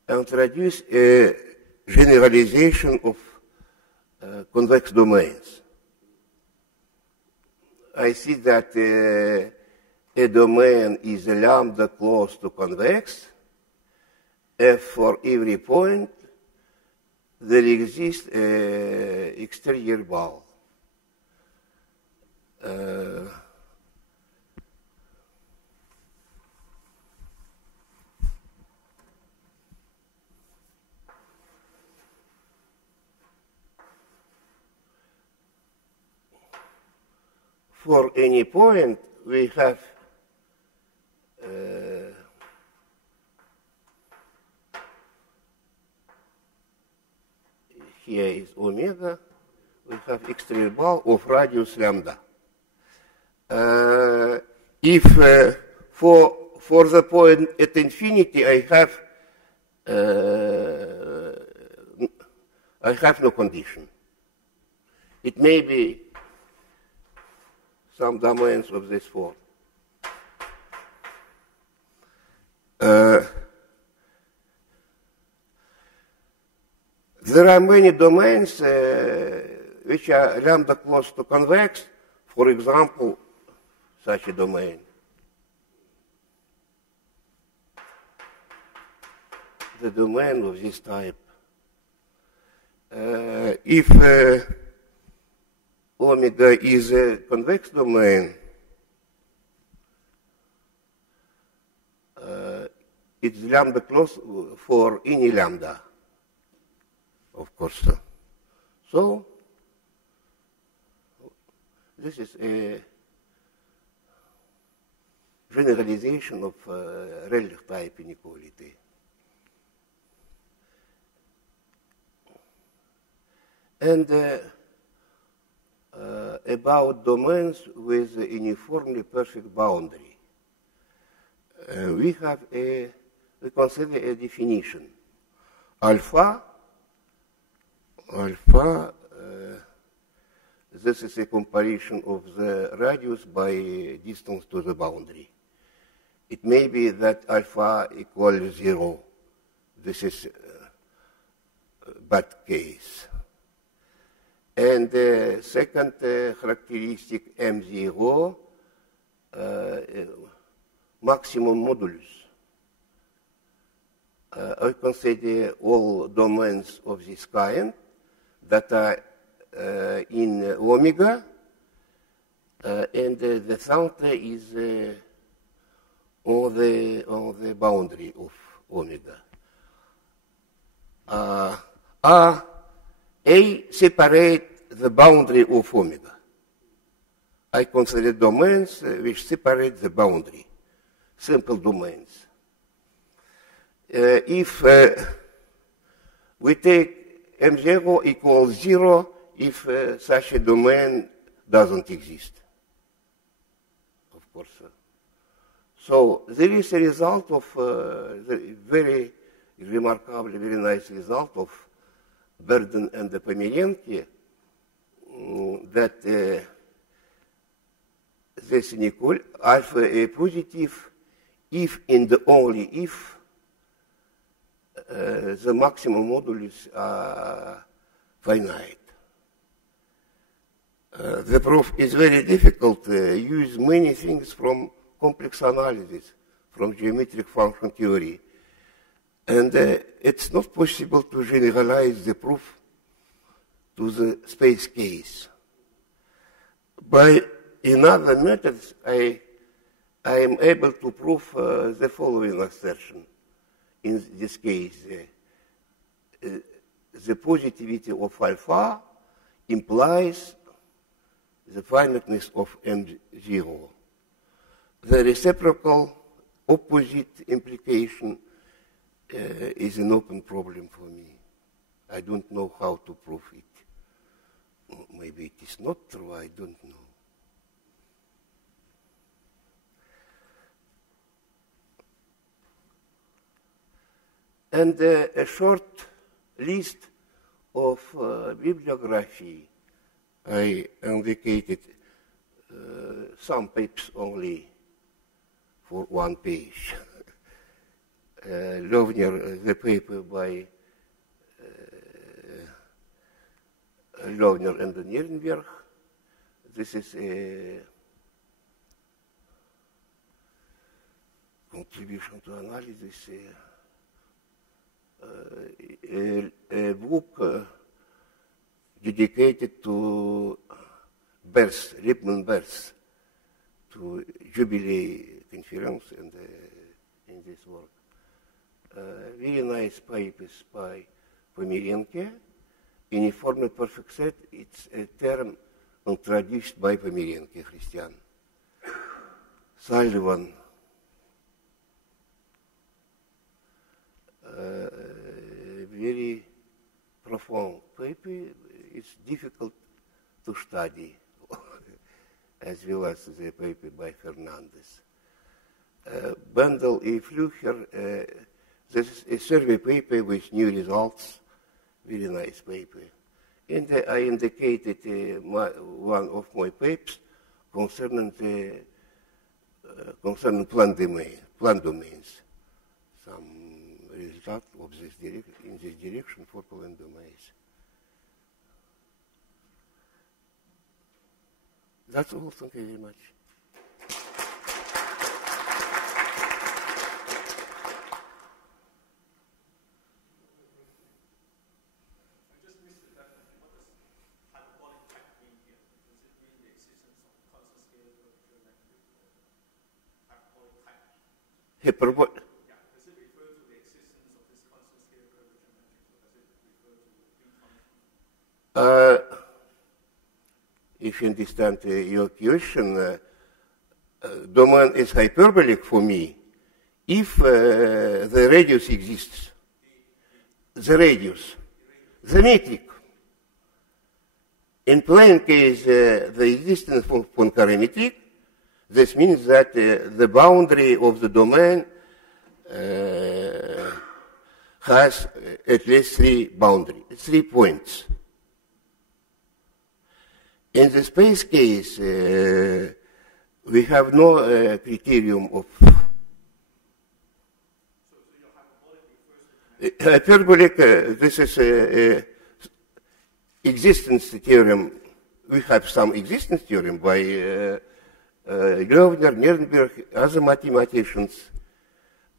introduce a generalization of convex domains. I see that a domain is a lambda close to convex if for every point there exists an exterior ball. for any point, we have here is omega, we have extraval of radius lambda. If for the point at infinity I have no condition. It may be some domains of this form. There are many domains which are lambda close to convex. For example, such a domain. The domain of this type. If omega is a convex domain, it's lambda close for any lambda, of course. So, this is a generalization of Rayleigh type inequality. And about domains with a uniformly perfect boundary. We consider a definition. Alpha, this is a comparison of the radius by distance to the boundary. It may be that alpha equals 0. This is a bad case. And the second characteristic, M0, maximum modulus. I consider all domains of this kind that are in omega, and the center is on the boundary of omega. A separate the boundary of omega. I consider domains which separate the boundary, simple domains. If we take M0 equals 0, if such a domain doesn't exist, of course. So there is a result of the very remarkable, very nice result of Burden and the Pomeranian that this inequality alpha a positive if and only if the maximum modulus are finite. The proof is very difficult. Use many things from complex analysis, from geometric function theory. And it's not possible to generalize the proof to the space case. By another methods, I am able to prove the following assertion. In this case, the positivity of alpha implies the finiteness of M0. The reciprocal opposite implication is an open problem for me. I don't know how to prove it. Maybe it is not true, I don't know. And a short list of bibliography. I indicated some papers only for one page. Lovner, the paper by Lovner and Nierenberg. This is a contribution to analysis, a book dedicated to births, Lippmann births, to Jubilee Conference and in this work. Very nice papers by Pomeranian. Uniformly perfect set, it's a term introduced by Pomerenke, Christian. Sullivan, very profound paper. It's difficult to study, as well as the paper by Fernandez. Bendel and Flucher, this is a survey paper with new results, very nice paper. And I indicated one of my papers concerning plan domains. Some result of this in this direction for plan domains. That's all. Thank you very much. Hyperbolic. Does it refer to the existence of this constant scale curvature metric, or does it refer to the green function? If you understand your question, domain is hyperbolic for me if the radius exists. The radius. The metric. In plain case, the existence of concurrent. This means that the boundary of the domain has at least three points. In the space case, we have no criterion of hyperbolic. This is existence theorem. We have some existence theorem by Grosvenor, Nirenberg, other mathematicians,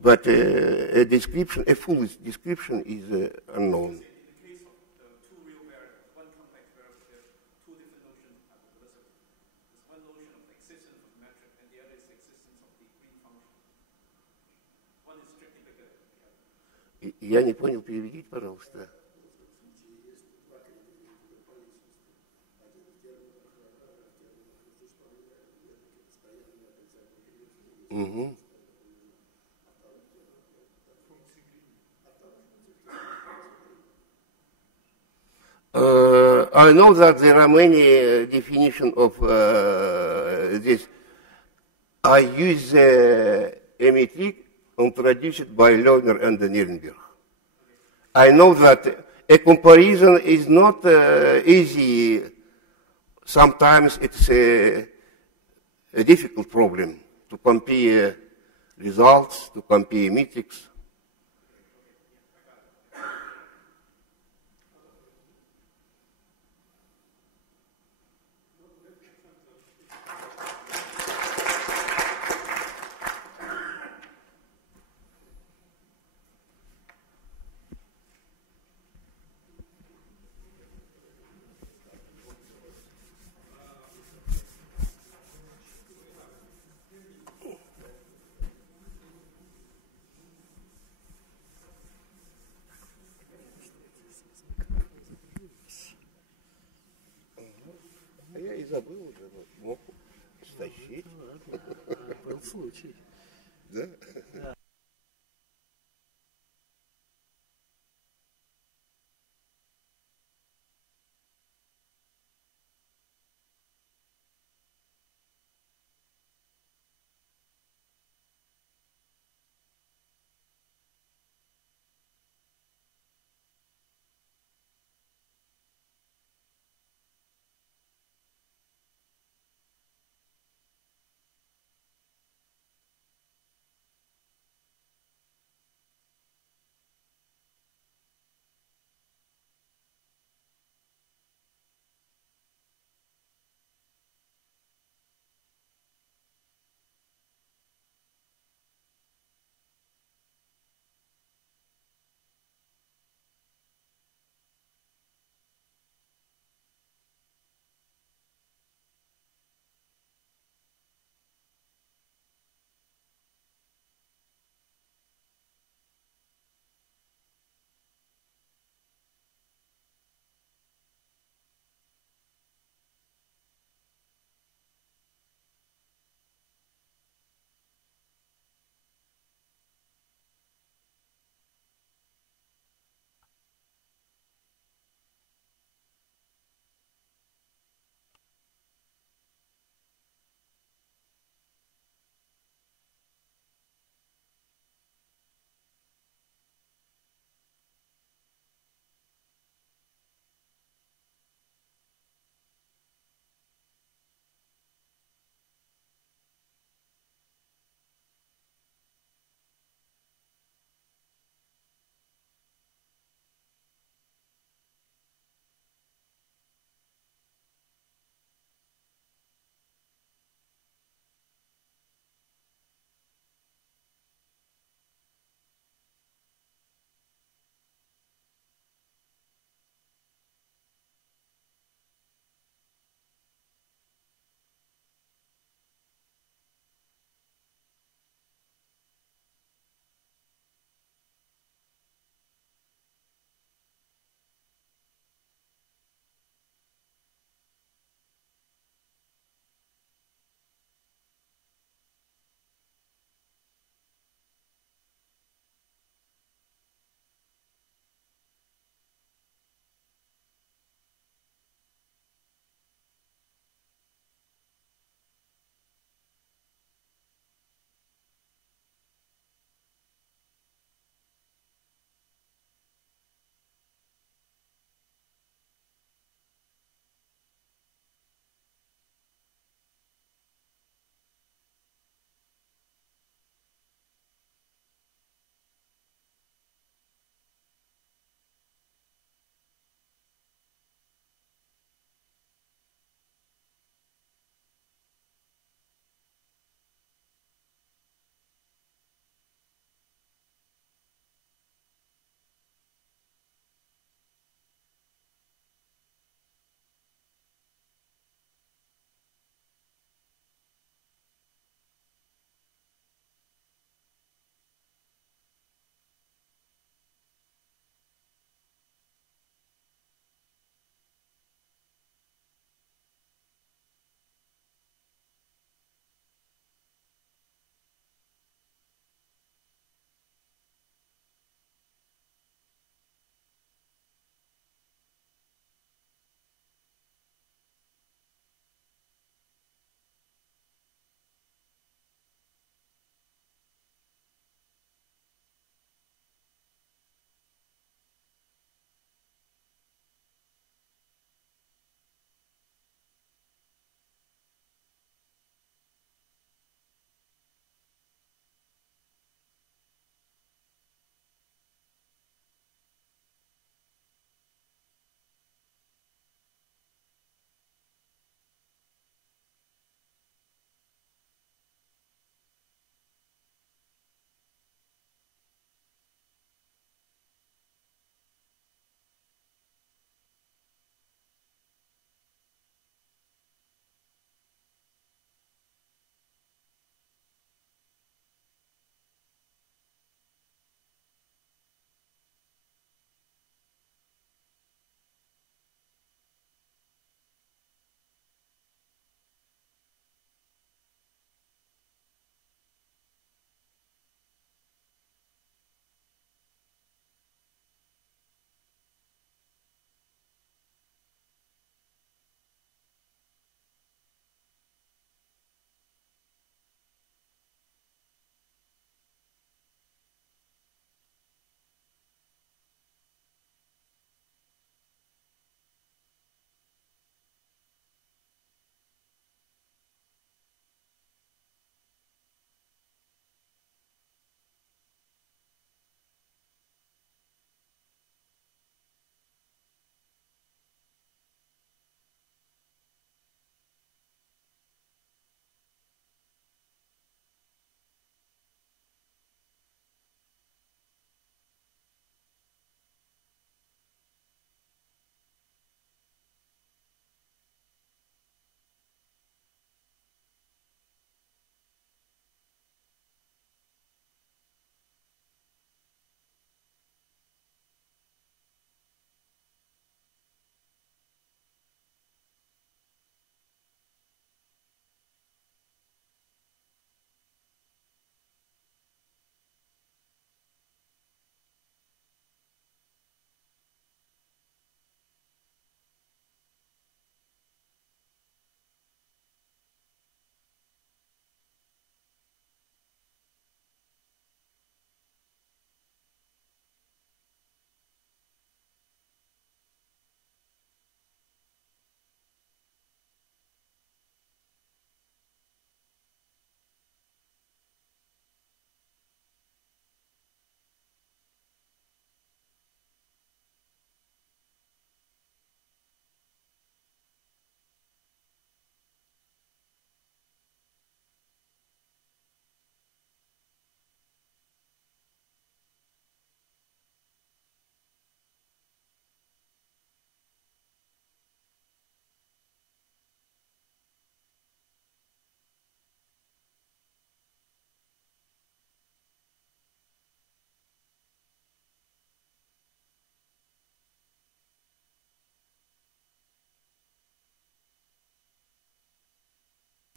but a full description is unknown. In the case of the two real variables, one complex variable, there's two different notions of velocity. There's one notion of the existence of the metric, and the other is the existence of the green function. One is strictly bigger than the other. Я не понял, переведите, пожалуйста. Mm-hmm. I know that there are many definitions of this. I use a metric introduced by Lerner and Nirenberg. I know that a comparison is not easy. Sometimes it's a difficult problem to compare results, to compare metrics. Я и забыл уже, мог стащить. Был случай. Да?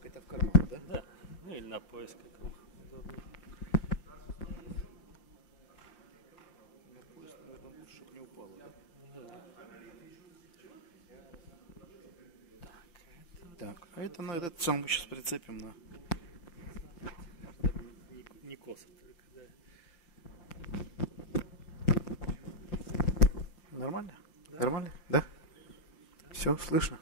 это в карман, да? Да, ну или на пояс как удобно. На пояс, наверное, лучше, чтобы не упало, да? Так, а это на этот сам мы сейчас прицепим на... Не косо только, да. Нормально? Да. Нормально? Да? Все, слышно?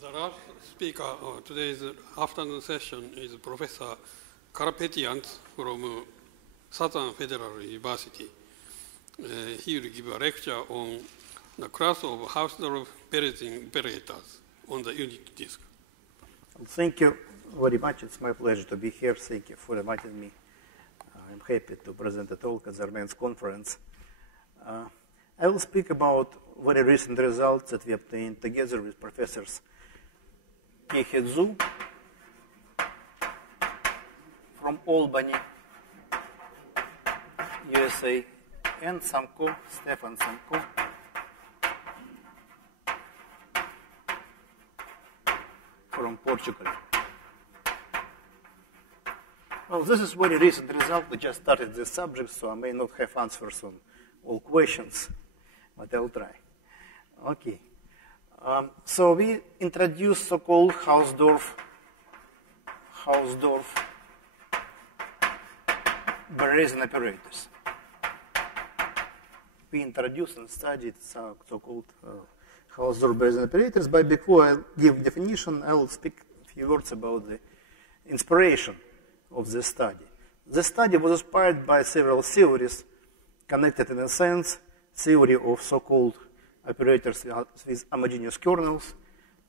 The last speaker of today's afternoon session is Professor Karapetian from Southern Federal University. He will give a lecture on the class of Hausdorff-Berezin operators on the unit disk. Thank you very much. It's my pleasure to be here. Thank you for inviting me. I'm happy to present a talk at the Armenians conference. I will speak about very recent results that we obtained together with professors Kehedzu from Albany, USA, and Samko, Stefan Samko from Portugal. Well, this is very recent result. We just started this subject, so I may not have answers on all questions, but I'll try. Okay. So we introduced so-called Hausdorff-Berezin operators. We introduced and studied so-called Hausdorff-Berezin operators, but before I give definition, I will speak a few words about the inspiration of the study. The study was inspired by several theories connected in a sense, theory of so-called operators with homogeneous kernels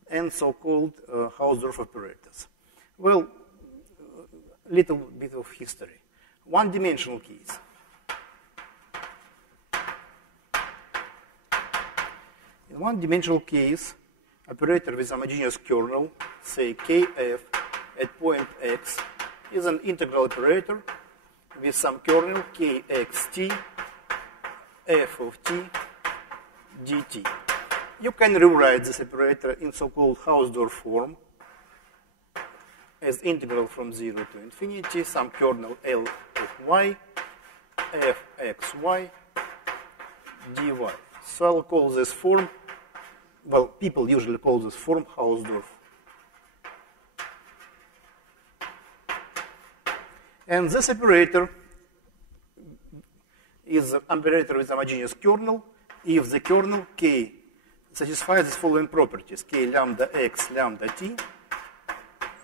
and so-called Hausdorff operators. Well, a little bit of history. One-dimensional case. In one-dimensional case, operator with homogeneous kernel, say Kf at point x, is an integral operator with some kernel kxt f of t dt. You can rewrite this operator in so-called Hausdorff form as integral from 0 to infinity, some kernel L of y, fxy, dy. So I'll call this form, well, people usually call this form Hausdorff. And this operator is an operator with homogeneous kernel if the kernel K satisfies the following properties: K lambda x lambda t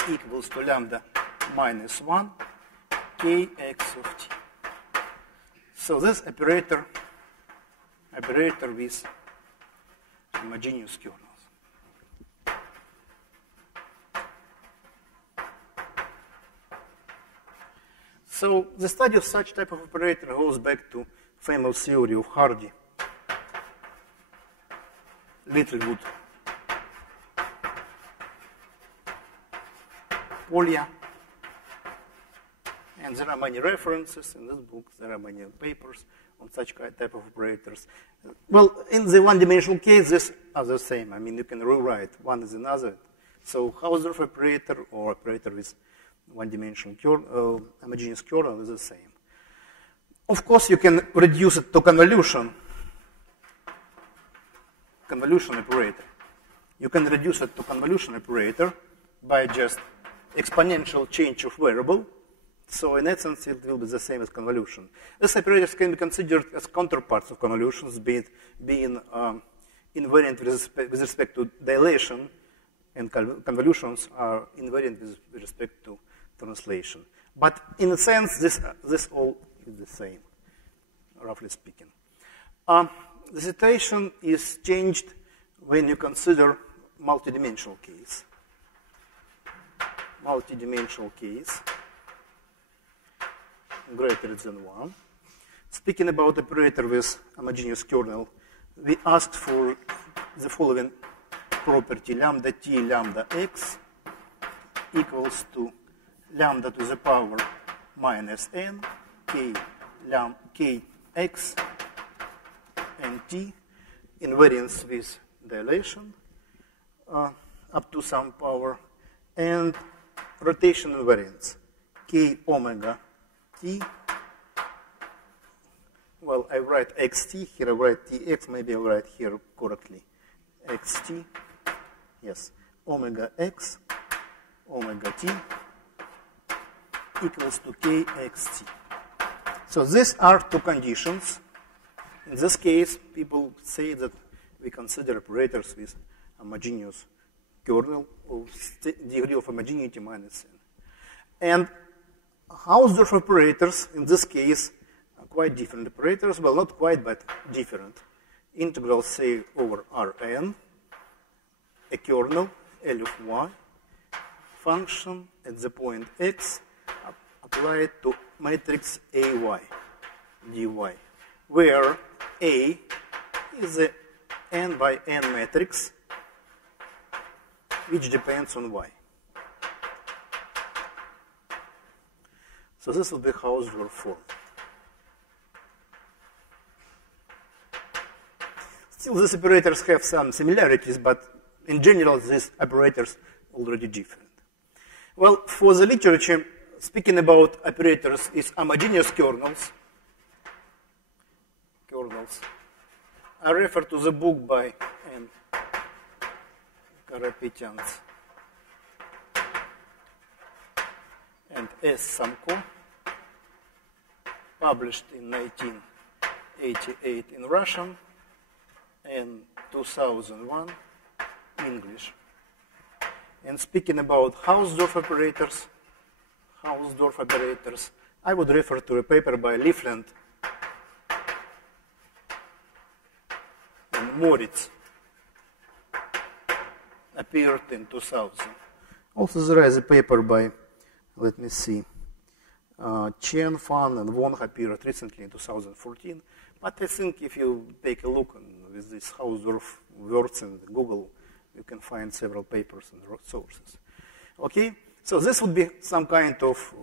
equals to lambda minus 1 kx of t. So this operator with homogeneous kernels. So the study of such type of operator goes back to famous theory of Hardy, Littlewood, Polya, and there are many references in this book. There are many papers on such type of operators. Well, in the one-dimensional case, these are the same. I mean, you can rewrite one is another. So Hausdorff operator or operator with one-dimensional homogeneous kernel is the same. Of course, you can reduce it to convolution convolution operator. You can reduce it to convolution operator by just exponential change of variable. So in essence, it will be the same as convolution. These operators can be considered as counterparts of convolutions, being invariant with respect to dilation, and convolutions are invariant with respect to translation. But in a sense, this all is the same, roughly speaking. The situation is changed when you consider multidimensional case. Multidimensional case greater than 1. Speaking about operator with homogeneous kernel, we asked for the following property: lambda t lambda x equals to lambda to the power minus n k x and t, invariance with dilation up to some power, and rotation invariance k omega t. Well, I write xt here, I write tx, maybe I write here correctly. Xt, yes, omega x, omega t equals to kxt. So these are two conditions. In this case, people say that we consider operators with homogeneous kernel of degree of homogeneity minus n. And Hausdorff operators, in this case, are quite different operators. Well, not quite, but different. Integral, say, over Rn, a kernel, L of y, function at the point x, applied to matrix AY, dy, where A is a n by n matrix, which depends on y. So this will be Hausdorff form. Still, these operators have some similarities, but in general, these operators are already different. Well, for the literature, speaking about operators is homogeneous kernels, I refer to the book by M. Karapetyan's and S. Samko, published in 1988 in Russian and 2001 English. And speaking about Hausdorff operators, I would refer to a paper by Liefland and Moritz, appeared in 2000. Also, there is a paper by, let me see, Chen, Fan, and Wong appeared recently in 2014. But I think if you take a look with this Hausdorff words in Google, you can find several papers and sources. Okay, so this would be some kind of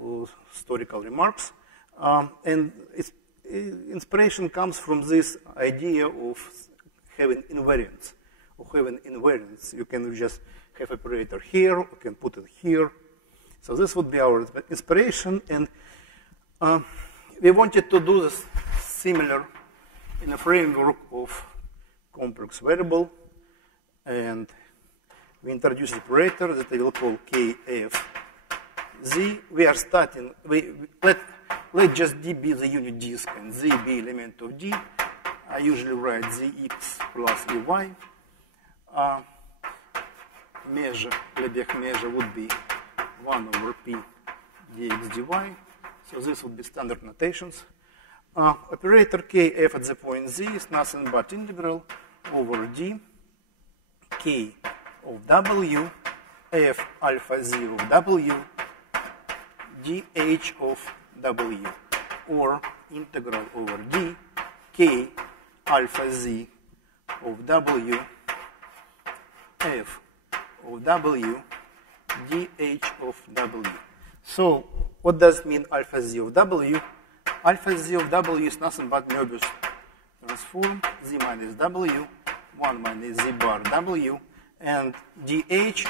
historical remarks. And inspiration comes from this idea of having invariance. You can just have operator here, you can put it here. So this would be our inspiration, and we wanted to do this similar in a framework of complex variable, and we introduce an operator that I will call KFZ. We are starting, let just D be the unit disk and Z be element of D. I usually write Zx plus Ey. Measure, Lebesgue measure would be 1 over P dx dy. So this would be standard notations. Operator Kf at the point Z is nothing but integral over D K of W F alpha Z of W dH of W, or integral over D K alpha Z of W F of W dH of W. So what does it mean alpha Z of W? Alpha Z of W is nothing but Möbius transform Z minus W, 1 minus Z bar W, and dH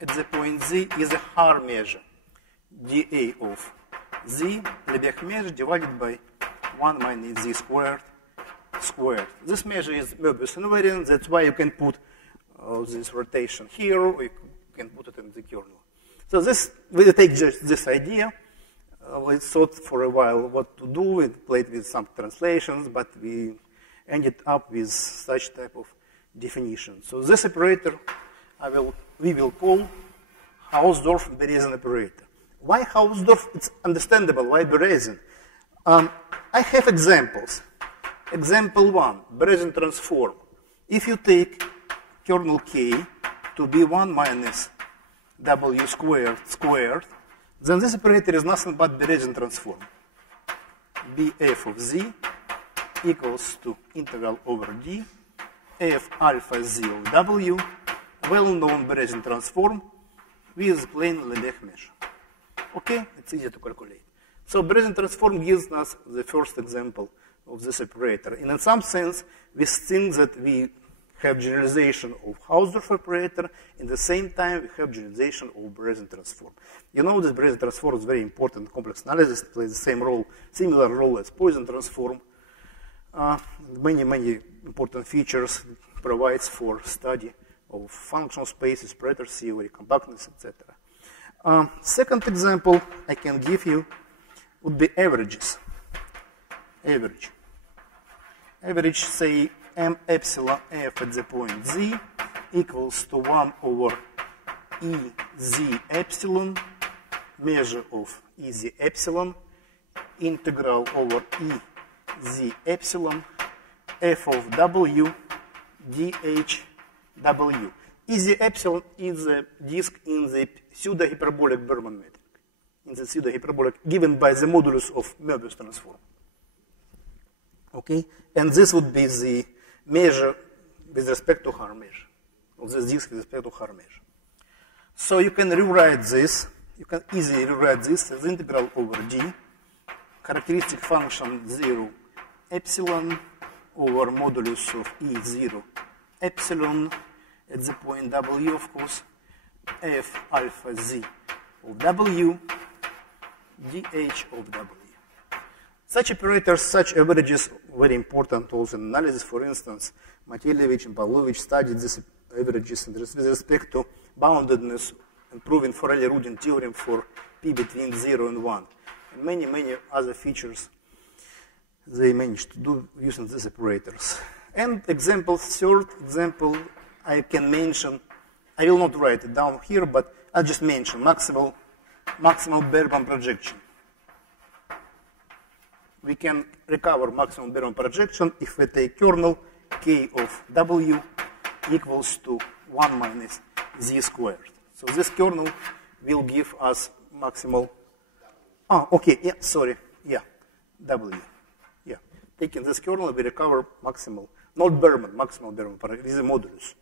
at the point Z is a Haar measure, dA of Z, Lebesgue measure divided by 1 minus Z squared squared. This measure is Möbius invariant. That's why you can put this rotation here, or you can put it in the kernel. So this, we take just this idea. We thought for a while what to do. We played with some translations, but we ended up with such type of definition. So this operator, we will call Hausdorff-Berezin operator. Why Hausdorff? It's understandable. Why Berezin? I have examples. Example 1, Berezin transform. If you take kernel K to be 1 minus W squared, then this operator is nothing but Berezin transform. Bf of z equals to integral over d f alpha z of w, well-known Berezin transform with plain Lebesgue measure. Okay, it's easy to calculate. So Berezin transform gives us the first example of this operator. And in some sense, we think that we have generalization of Hausdorff operator. In the same time, we have generalization of Berezin transform. You know that Berezin transform is very important in complex analysis. It plays the same role, similar role as Poisson transform. Many important features provides for study of functional spaces, operator theory, compactness, etc. Second example I can give you would be averages. Average, say, m epsilon f at the point z equals to 1 over e z epsilon, measure of e z epsilon, integral over e z epsilon, f of w, dh w. E z epsilon is a disk in the pseudo-hyperbolic Berman metric, in the pseudo-hyperbolic given by the modulus of Möbius transform. Okay, and this would be the measure with respect to Haar measure, of this disk with respect to Haar measure. So you can rewrite this, you can easily rewrite this as integral over d, characteristic function 0 epsilon over modulus of E0 epsilon at the point W, of course, f alpha z of W, dh of W. Such operators, such averages, very important also in analysis. For instance, Matylevich and Pavlovich studied these averages with respect to boundedness and proving Forelli-Rudin theorem for p between 0 and 1. And many other features they managed to do using these operators. And example, third example I can mention, I will not write it down here, but I'll just mention maximal Berman projection. We can recover maximum Berman projection if we take kernel k of w equals to 1 minus z squared. So this kernel will give us maximal, w. Yeah, taking this kernel, we recover maximal, not Berman, maximal Berman with a modulus.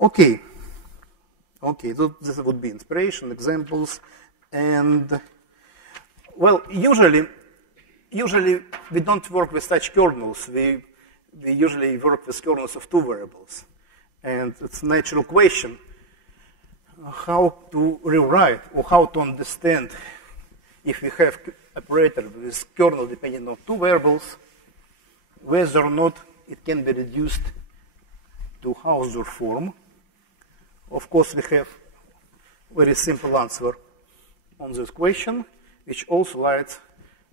Okay, so this would be inspiration, examples, and well, usually we don't work with such kernels. We usually work with kernels of two variables. And it's a natural question how to rewrite or how to understand if we have operator with kernel depending on two variables, whether or not it can be reduced to Hausdorff form. Of course, we have very simple answer on this question, which also adds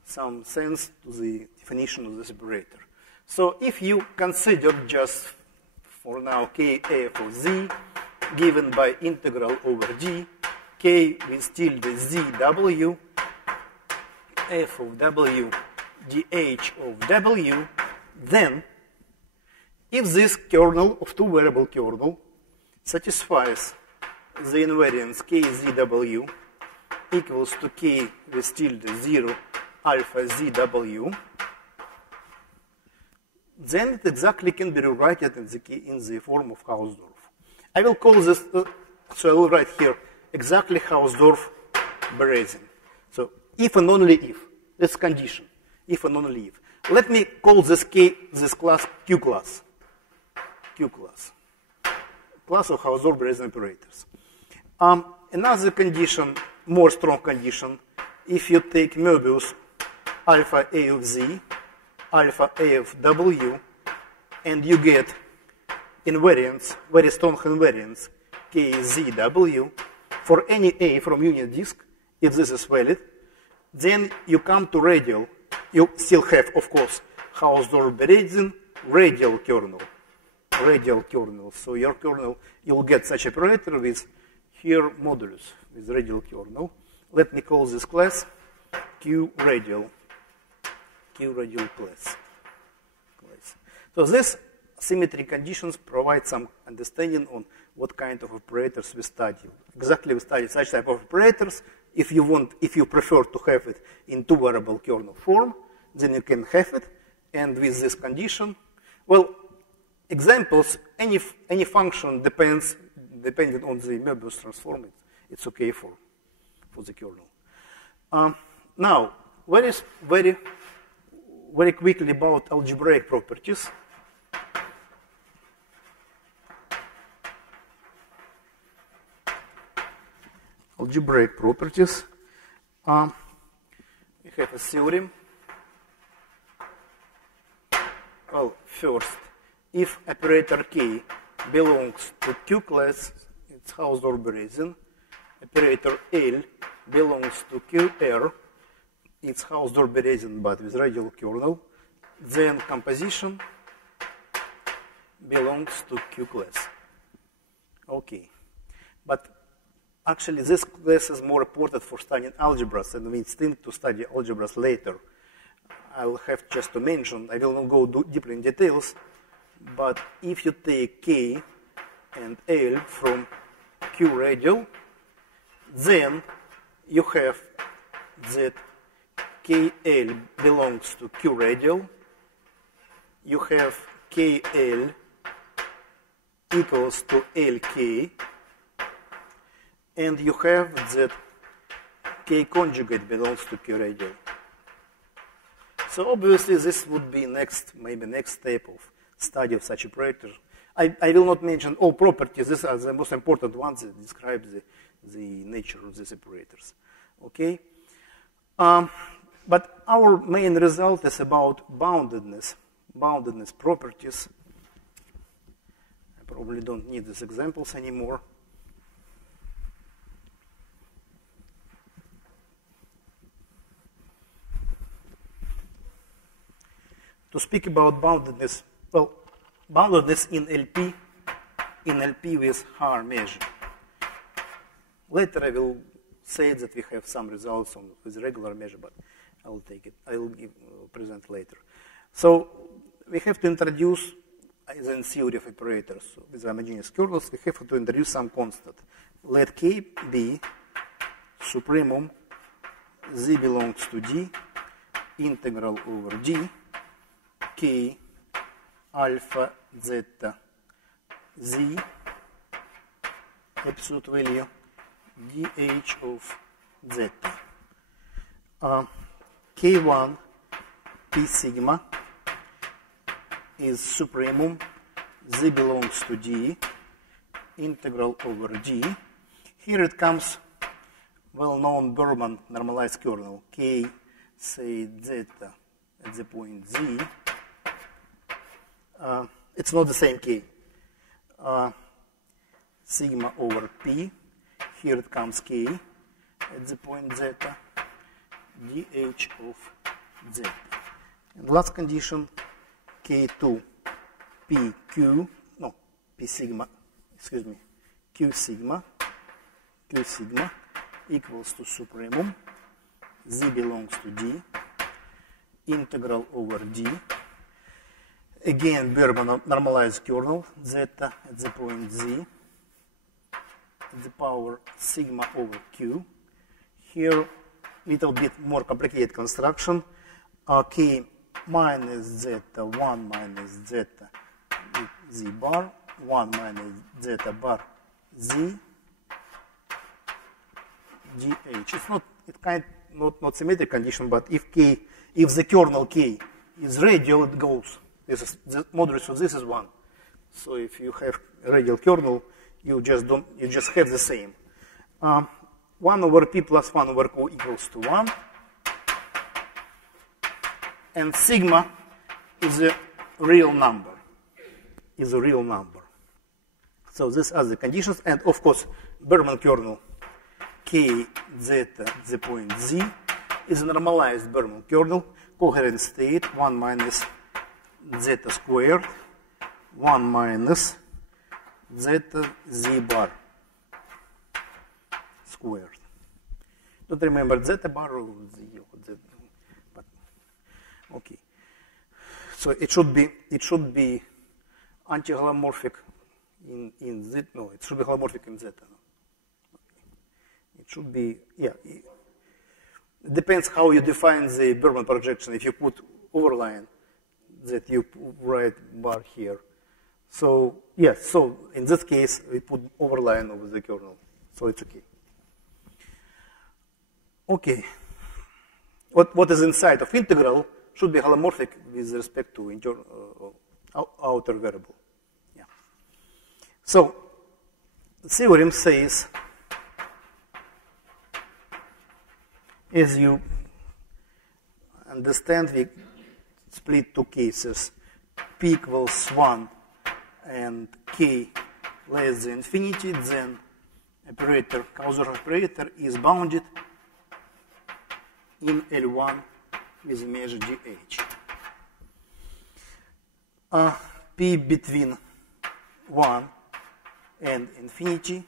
some sense to the definition of this operator. So if you consider just for now kf of z given by integral over d, k with tilde z w, f of w, dh of w, then if this kernel of two variable kernel satisfies the invariance kzw equals to k with tilde 0 alpha zw, then it exactly can be rewritten in the form of Hausdorff. I will call this, so I will write here exactly Hausdorff-Berezin. So if and only if, this condition, if and only if. Let me call this class Q class. Class of Hausdorff-Berezin operators. Another condition, more strong condition, if you take Möbius alpha A of z, alpha A of W, and you get invariance, very strong invariance, KZW, for any A from unit disk, if this is valid, then you come to radial. You still have, of course, Hausdorff-Berezin radial kernel. Radial kernel. So your kernel, you'll get such operator with here modulus, with radial kernel. Let me call this class Q radial class. So this symmetry conditions provide some understanding on what kind of operators we study. Exactly, we study such type of operators. If you prefer to have it in two-variable kernel form, then you can have it. And with this condition, well, examples, any function depending on the Möbius transform, it's okay for the kernel. Now, very quickly about algebraic properties. Algebraic properties. We have a theorem. Well, first, if operator K belongs to Q class, it's Hausdorff-Berezin. Operator L belongs to QR, it's Hausdorff-Berezin but with radial kernel. Then composition belongs to Q class. Okay, but actually this class is more important for studying algebras, and we intend to study algebras later. I will have just to mention, I will not go deeply in details, but if you take K and L from Q radial, then you have that KL belongs to Q radial. You have KL equals to LK, and you have that K conjugate belongs to Q radial. So obviously this would be maybe next step of study of such operators. I will not mention all properties. These are the most important ones that describe the nature of these operators. Okay? But our main result is about boundedness properties. I probably don't need these examples anymore. To speak about boundedness, well, boundedness in LP with Haar measure. Later I will say that we have some results with regular measure, but I will take it. I will present later. So we have to introduce, as in theory of operators with homogeneous kernels, we have to introduce some constant. Let K be supremum Z belongs to D, integral over D, K alpha zeta Z, absolute value, dH of zeta. K1 P sigma is supremum Z belongs to D, integral over D. Here it comes well-known Berman normalized kernel, K say zeta at the point Z. It's not the same K. Sigma over P. Here it comes K at the point zeta, dH of zeta. And last condition, K2 PQ, no, P sigma, excuse me, Q sigma equals to supremum, Z belongs to D, integral over D. Again, Berman normalized kernel, zeta at the point Z, at the power sigma over Q. Here, little bit more complicated construction. K minus zeta, 1 minus zeta, Z bar, 1 minus zeta bar, Z, GH. It's not symmetric condition, but if the kernel K is radial, it goes. The modulus of this is 1. So if you have a radial kernel, you just have the same. 1 over P plus 1 over Q equals to 1. And sigma is a real number. Is a real number. So these are the conditions, and of course, Berman kernel k zeta the point z is a normalized Berman kernel, coherent state 1 minus zeta squared 1 minus zeta z bar squared. Don't remember zeta bar or z or z, but okay. So it should be anti-holomorphic in z. No, it should be holomorphic in zeta. It should be, yeah. It depends how you define the Berman projection. If you put overline, that you write bar here. So yes, so in this case we put overline over the kernel, so it's okay. Okay. What is inside of integral should be holomorphic with respect to outer variable. Yeah. So the theorem says, as you understand, we split two cases, p equals 1 and k less than infinity, then operator, Hausdorff operator is bounded in L1 with a measure dh. P between 1 and infinity,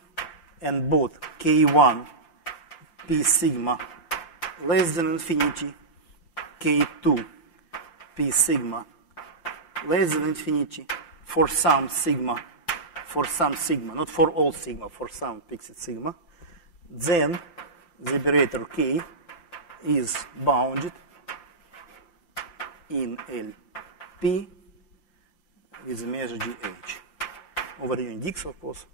and both k1 p sigma less than infinity, k2 p sigma less than infinity for some sigma, not for all sigma, for some fixed sigma, then the operator k is bounded in LP with a measure dh over unit x, of course,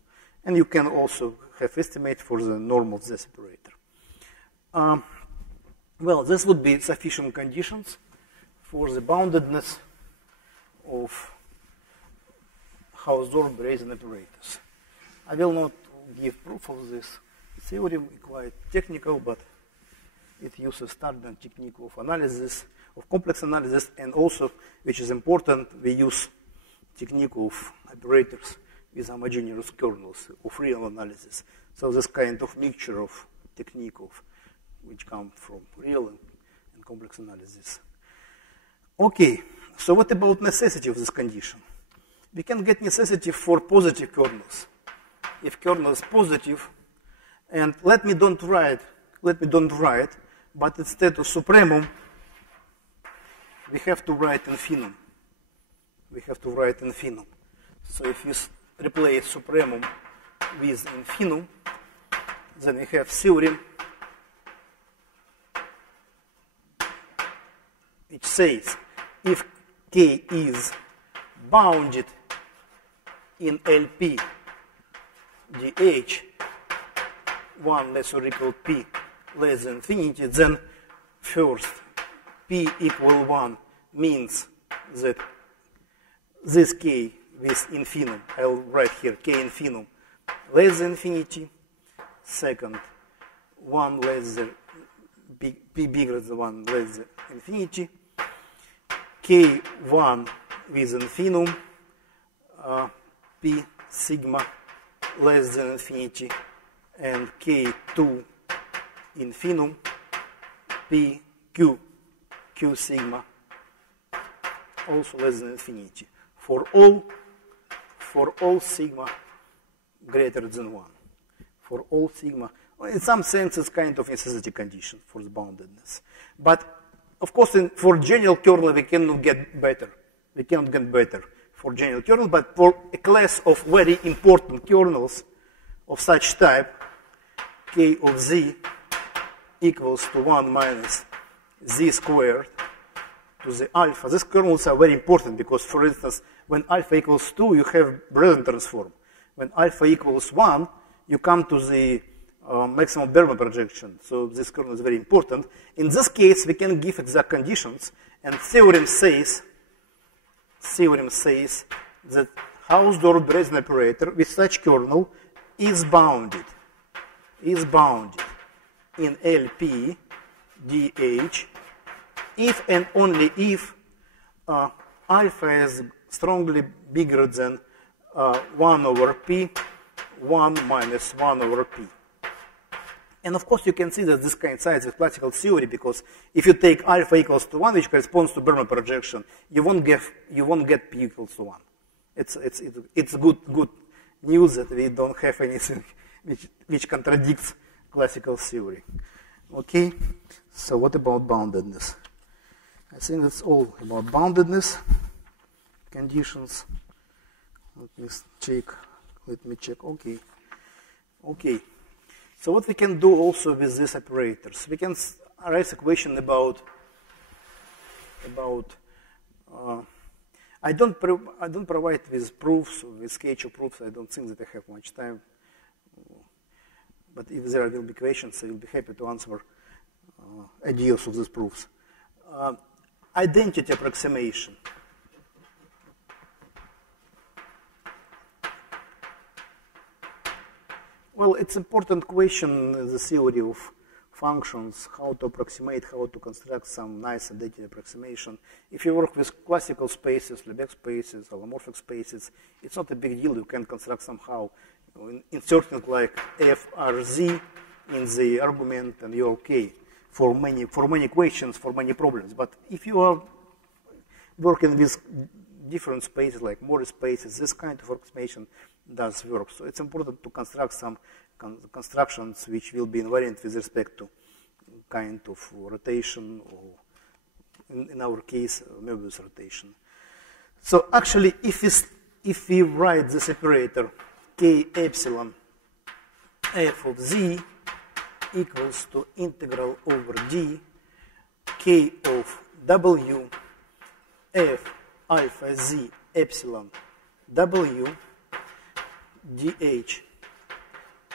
and you can also have estimate for the normal of this operator. Well, this would be sufficient conditions for the boundedness of Hausdorff Bayesian operators. I will not give proof of this theorem, quite technical, but it uses standard technique of analysis, of complex analysis, and also, which is important, we use technique of operators with homogeneous kernels of real analysis. So this kind of mixture of technique of which come from real and complex analysis. Okay, so what about necessity of this condition? We can get necessity for positive kernels. If kernel is positive, and let me don't write, but instead of supremum, we have to write infimum. So if you replace supremum with infimum, then we have theorem which says if k is bounded in LP dh 1 less or equal p less than infinity, then first p equal 1 means that this k with infimum, I'll write here k infimum less than infinity. Second, 1 less than p bigger than 1 less than infinity. K1 with infimum, p sigma less than infinity, and K2 infimum, p q sigma also less than infinity for all sigma greater than 1. For all sigma, in some sense, it's kind of necessity condition for the boundedness. But of course, for general kernel, we cannot get better. For general kernel, but for a class of very important kernels of such type, k of z equals to 1 minus z squared to the alpha. These kernels are very important because, for instance, when alpha equals 2, you have Breton transform. When alpha equals 1, you come to the maximum Berman projection. So this kernel is very important. In this case, we can give exact conditions, and theorem says that Hausdorff Bayesian operator with such kernel is bounded in LP dh if and only if alpha is strongly bigger than 1 over p, 1 minus 1 over p. And of course, you can see that this coincides with classical theory, because if you take alpha equals to 1, which corresponds to Bernoulli projection, you won't get p equals to 1. It's good news that we don't have anything which contradicts classical theory. Okay, so what about boundedness? I think that's all about boundedness conditions. Let me check. Okay. So what we can do also with these operators? We can raise a question about I don't provide with proofs, with sketch of proofs. I don't think that I have much time. But if there will be questions, I will be happy to answer ideas of these proofs. Identity approximation. Well, it's an important question in the theory of functions, how to approximate, how to construct some nice identity approximation. If you work with classical spaces, Lebesgue spaces, holomorphic spaces, it's not a big deal. You can construct somehow, inserting like f or z in the argument, and you're okay for many questions, for many problems. But if you are working with different spaces, like Morris spaces, this kind of approximation does work. So it's important to construct some constructions which will be invariant with respect to kind of rotation, or in our case, Möbius rotation. So actually, if we write this operator k epsilon f of z equals to integral over d k of w f alpha z epsilon w dh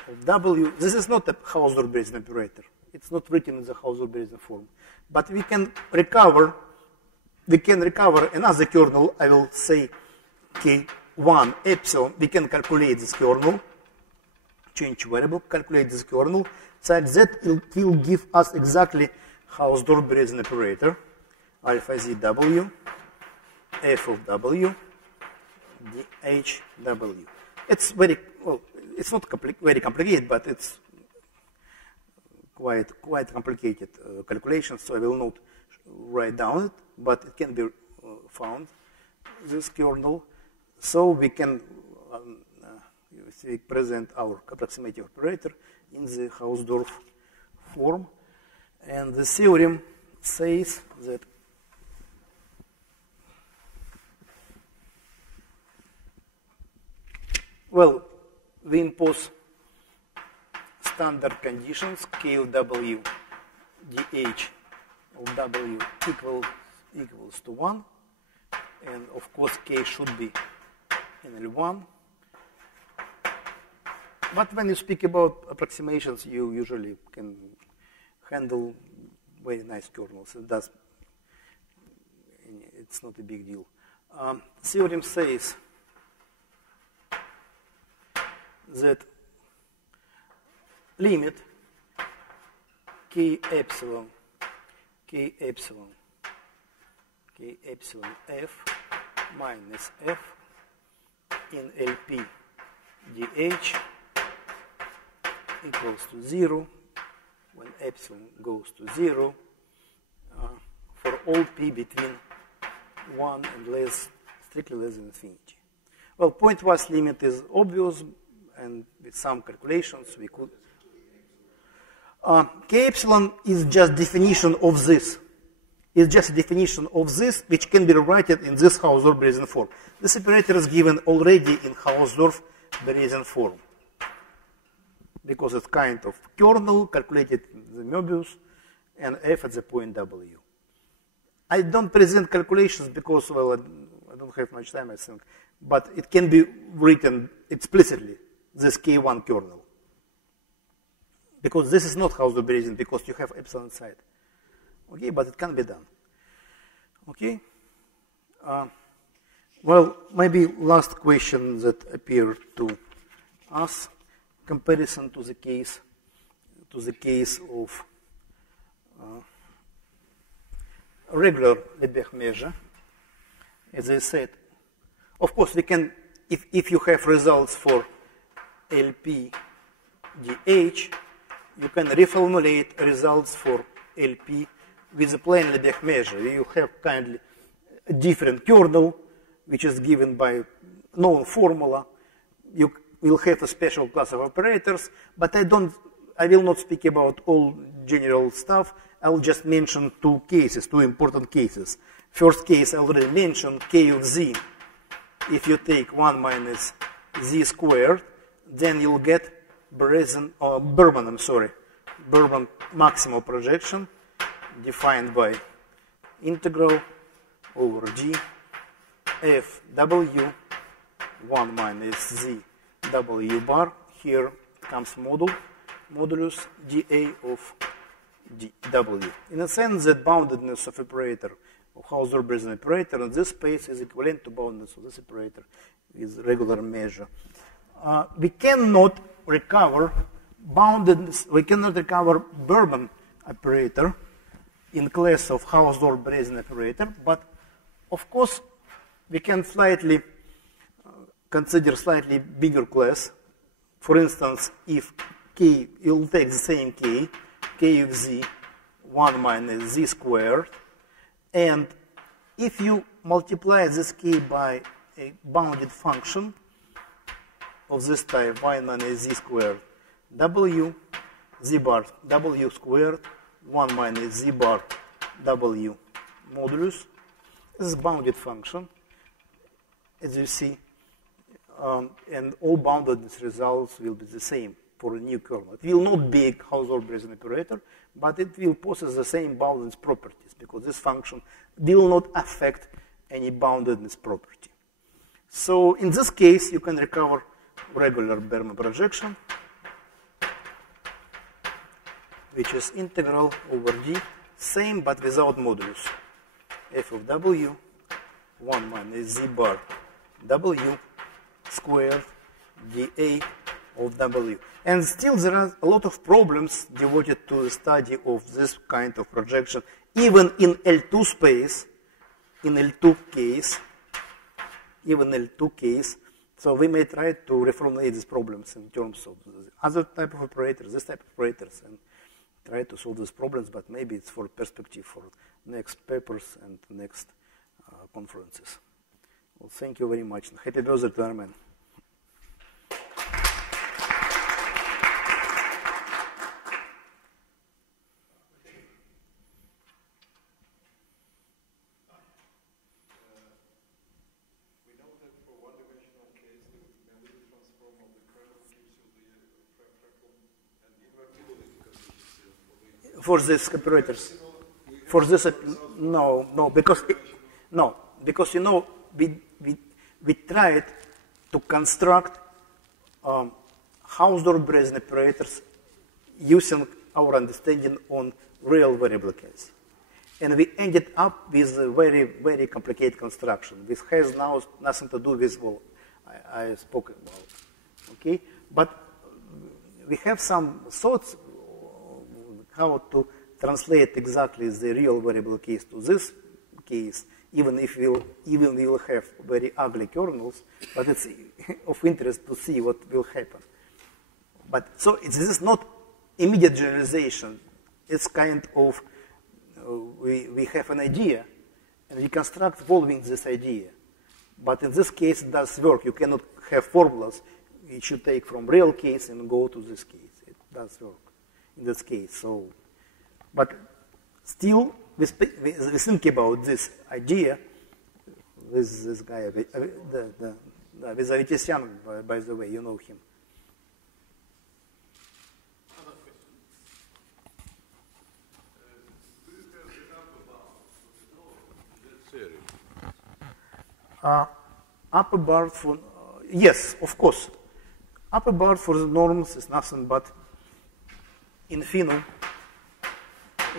of w. This is not a Hausdorff-Berezin operator. It's not written in the Hausdorff-Berezin form. But we can recover another kernel. I will say k1 epsilon. We can calculate this kernel, change variable, calculate this kernel, such that it will give us exactly Hausdorff-Berezin operator, alpha z w, f of w, dh w. It's it's not very complicated, but it's quite complicated calculation, so I will not write down it, but it can be found, this kernel. So we can present our approximative operator in the Hausdorff form. And the theorem says that we impose standard conditions, k of w dh of w equals to 1, and of course k should be in L1. But when you speak about approximations, you usually can handle very nice kernels. It's not a big deal. Theorem says that limit k epsilon f minus f in LP dh equals to 0 when epsilon goes to 0 for all p between 1 and strictly less than infinity. Well, pointwise limit is obvious, and with some calculations we could. K epsilon is just definition of this. It's just a definition of this, which can be rewritten in this Hausdorff-Berezin form. This operator is given already in Hausdorff-Berezin form, because it's kind of kernel calculated in the Möbius and f at the point w. I don't present calculations because, well, I don't have much time, I think, but it can be written explicitly, this K1 kernel. Because this is not Hausdorff-Berezin, because you have epsilon inside. Okay, but it can be done. Okay? Well, maybe last question that appeared to us, comparison to the case of regular Lebesgue measure. as I said. Of course, we can, if you have results for LP DH, you can reformulate results for LP with a plain Lebesgue measure. You have kindly a different kernel, which is given by known formula. You will have a special class of operators, but I will not speak about all general stuff. I'll just mention two important cases. First case I already mentioned, K of Z. If you take 1 minus Z squared, then you'll get Berman maximal projection defined by integral over D f w 1 minus Z w bar. Here comes modulus dA of dw. In a sense, that boundedness of operator, of Hausdorff-Bresner operator in this space is equivalent to boundedness of this operator with regular measure. We cannot recover boundedness, we cannot recover Berman operator in class of Hausdorff-Bresner operator, but of course we can slightly consider slightly bigger class. For instance, if K, you'll take the same K of Z, 1 minus Z squared, and if you multiply this K by a bounded function of this type, 1 minus Z squared, W, Z bar, W squared, 1 minus Z bar, W modulus, this is bounded function, as you see, and all boundedness results will be the same for a new kernel. It will not be a Hausdorff-Bresner operator, but it will possess the same boundedness properties because this function will not affect any boundedness property. So in this case, you can recover regular Berman projection, which is integral over D, same but without modulus. F of W, 1 minus Z bar W squared dA of W. And still there are a lot of problems devoted to the study of this kind of projection, even in L2 space, in L2 case, even L2 case. So we may try to reformulate these problems in terms of other type of operators, this type of operators, and try to solve these problems, but maybe it's for perspective for next papers and next conferences. Well, thank you very much. Happy birthday to Armen. For these operators, for this, no, because you know we tried to construct Hausdorff-Bresner operators using our understanding on real variable case, and we ended up with a very, very complicated construction. This has now nothing to do with what I spoke about. Okay, but we have some thoughts how to translate exactly the real variable case to this case, even if we will have very ugly kernels, but it's of interest to see what will happen. But so this is not immediate generalization. It's kind of, we have an idea, and we construct following this idea. But in this case, it does work. You cannot have formulas. You should take from real case and go to this case. It does work in this case. So, but still, we think about this idea with this guy, with Avitisyan, by the way, you know him. Upper bar for, yes, of course. Upper bar for the norms is nothing but infinitum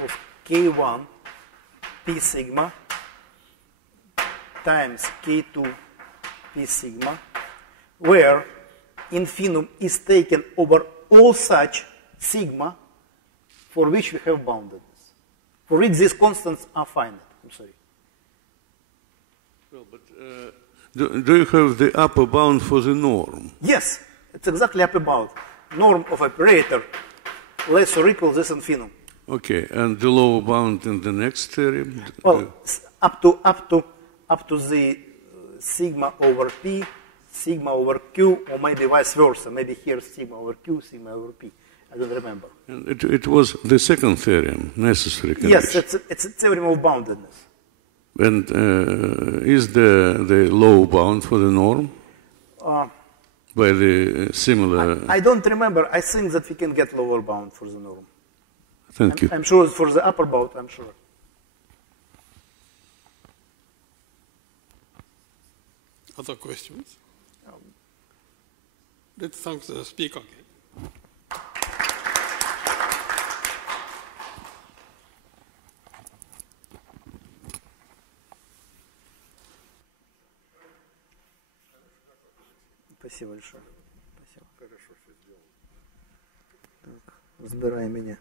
of K1 P sigma times K2 P sigma, where infinitum is taken over all such sigma for which we have boundedness, for which these constants are finite. I'm sorry. Well, but, do you have the upper bound for the norm? Yes, it's exactly upper bound. Norm of operator less or equal this infinitum. Okay, and the lower bound in the next theorem? Well, up to the sigma over p, sigma over q, or maybe vice versa. Maybe here sigma over q, sigma over p. I don't remember. And it was the second theorem, necessary condition. Yes, it's a theorem of boundedness. And is the low bound for the norm? By the similar... I don't remember. I think that we can get lower bound for the norm. Thank you. I'm sure for the upper bound, I'm sure. Other questions? Let's thank the speaker again. Спасибо большое. Спасибо. Хорошо, что сделал. Так, разбирай меня.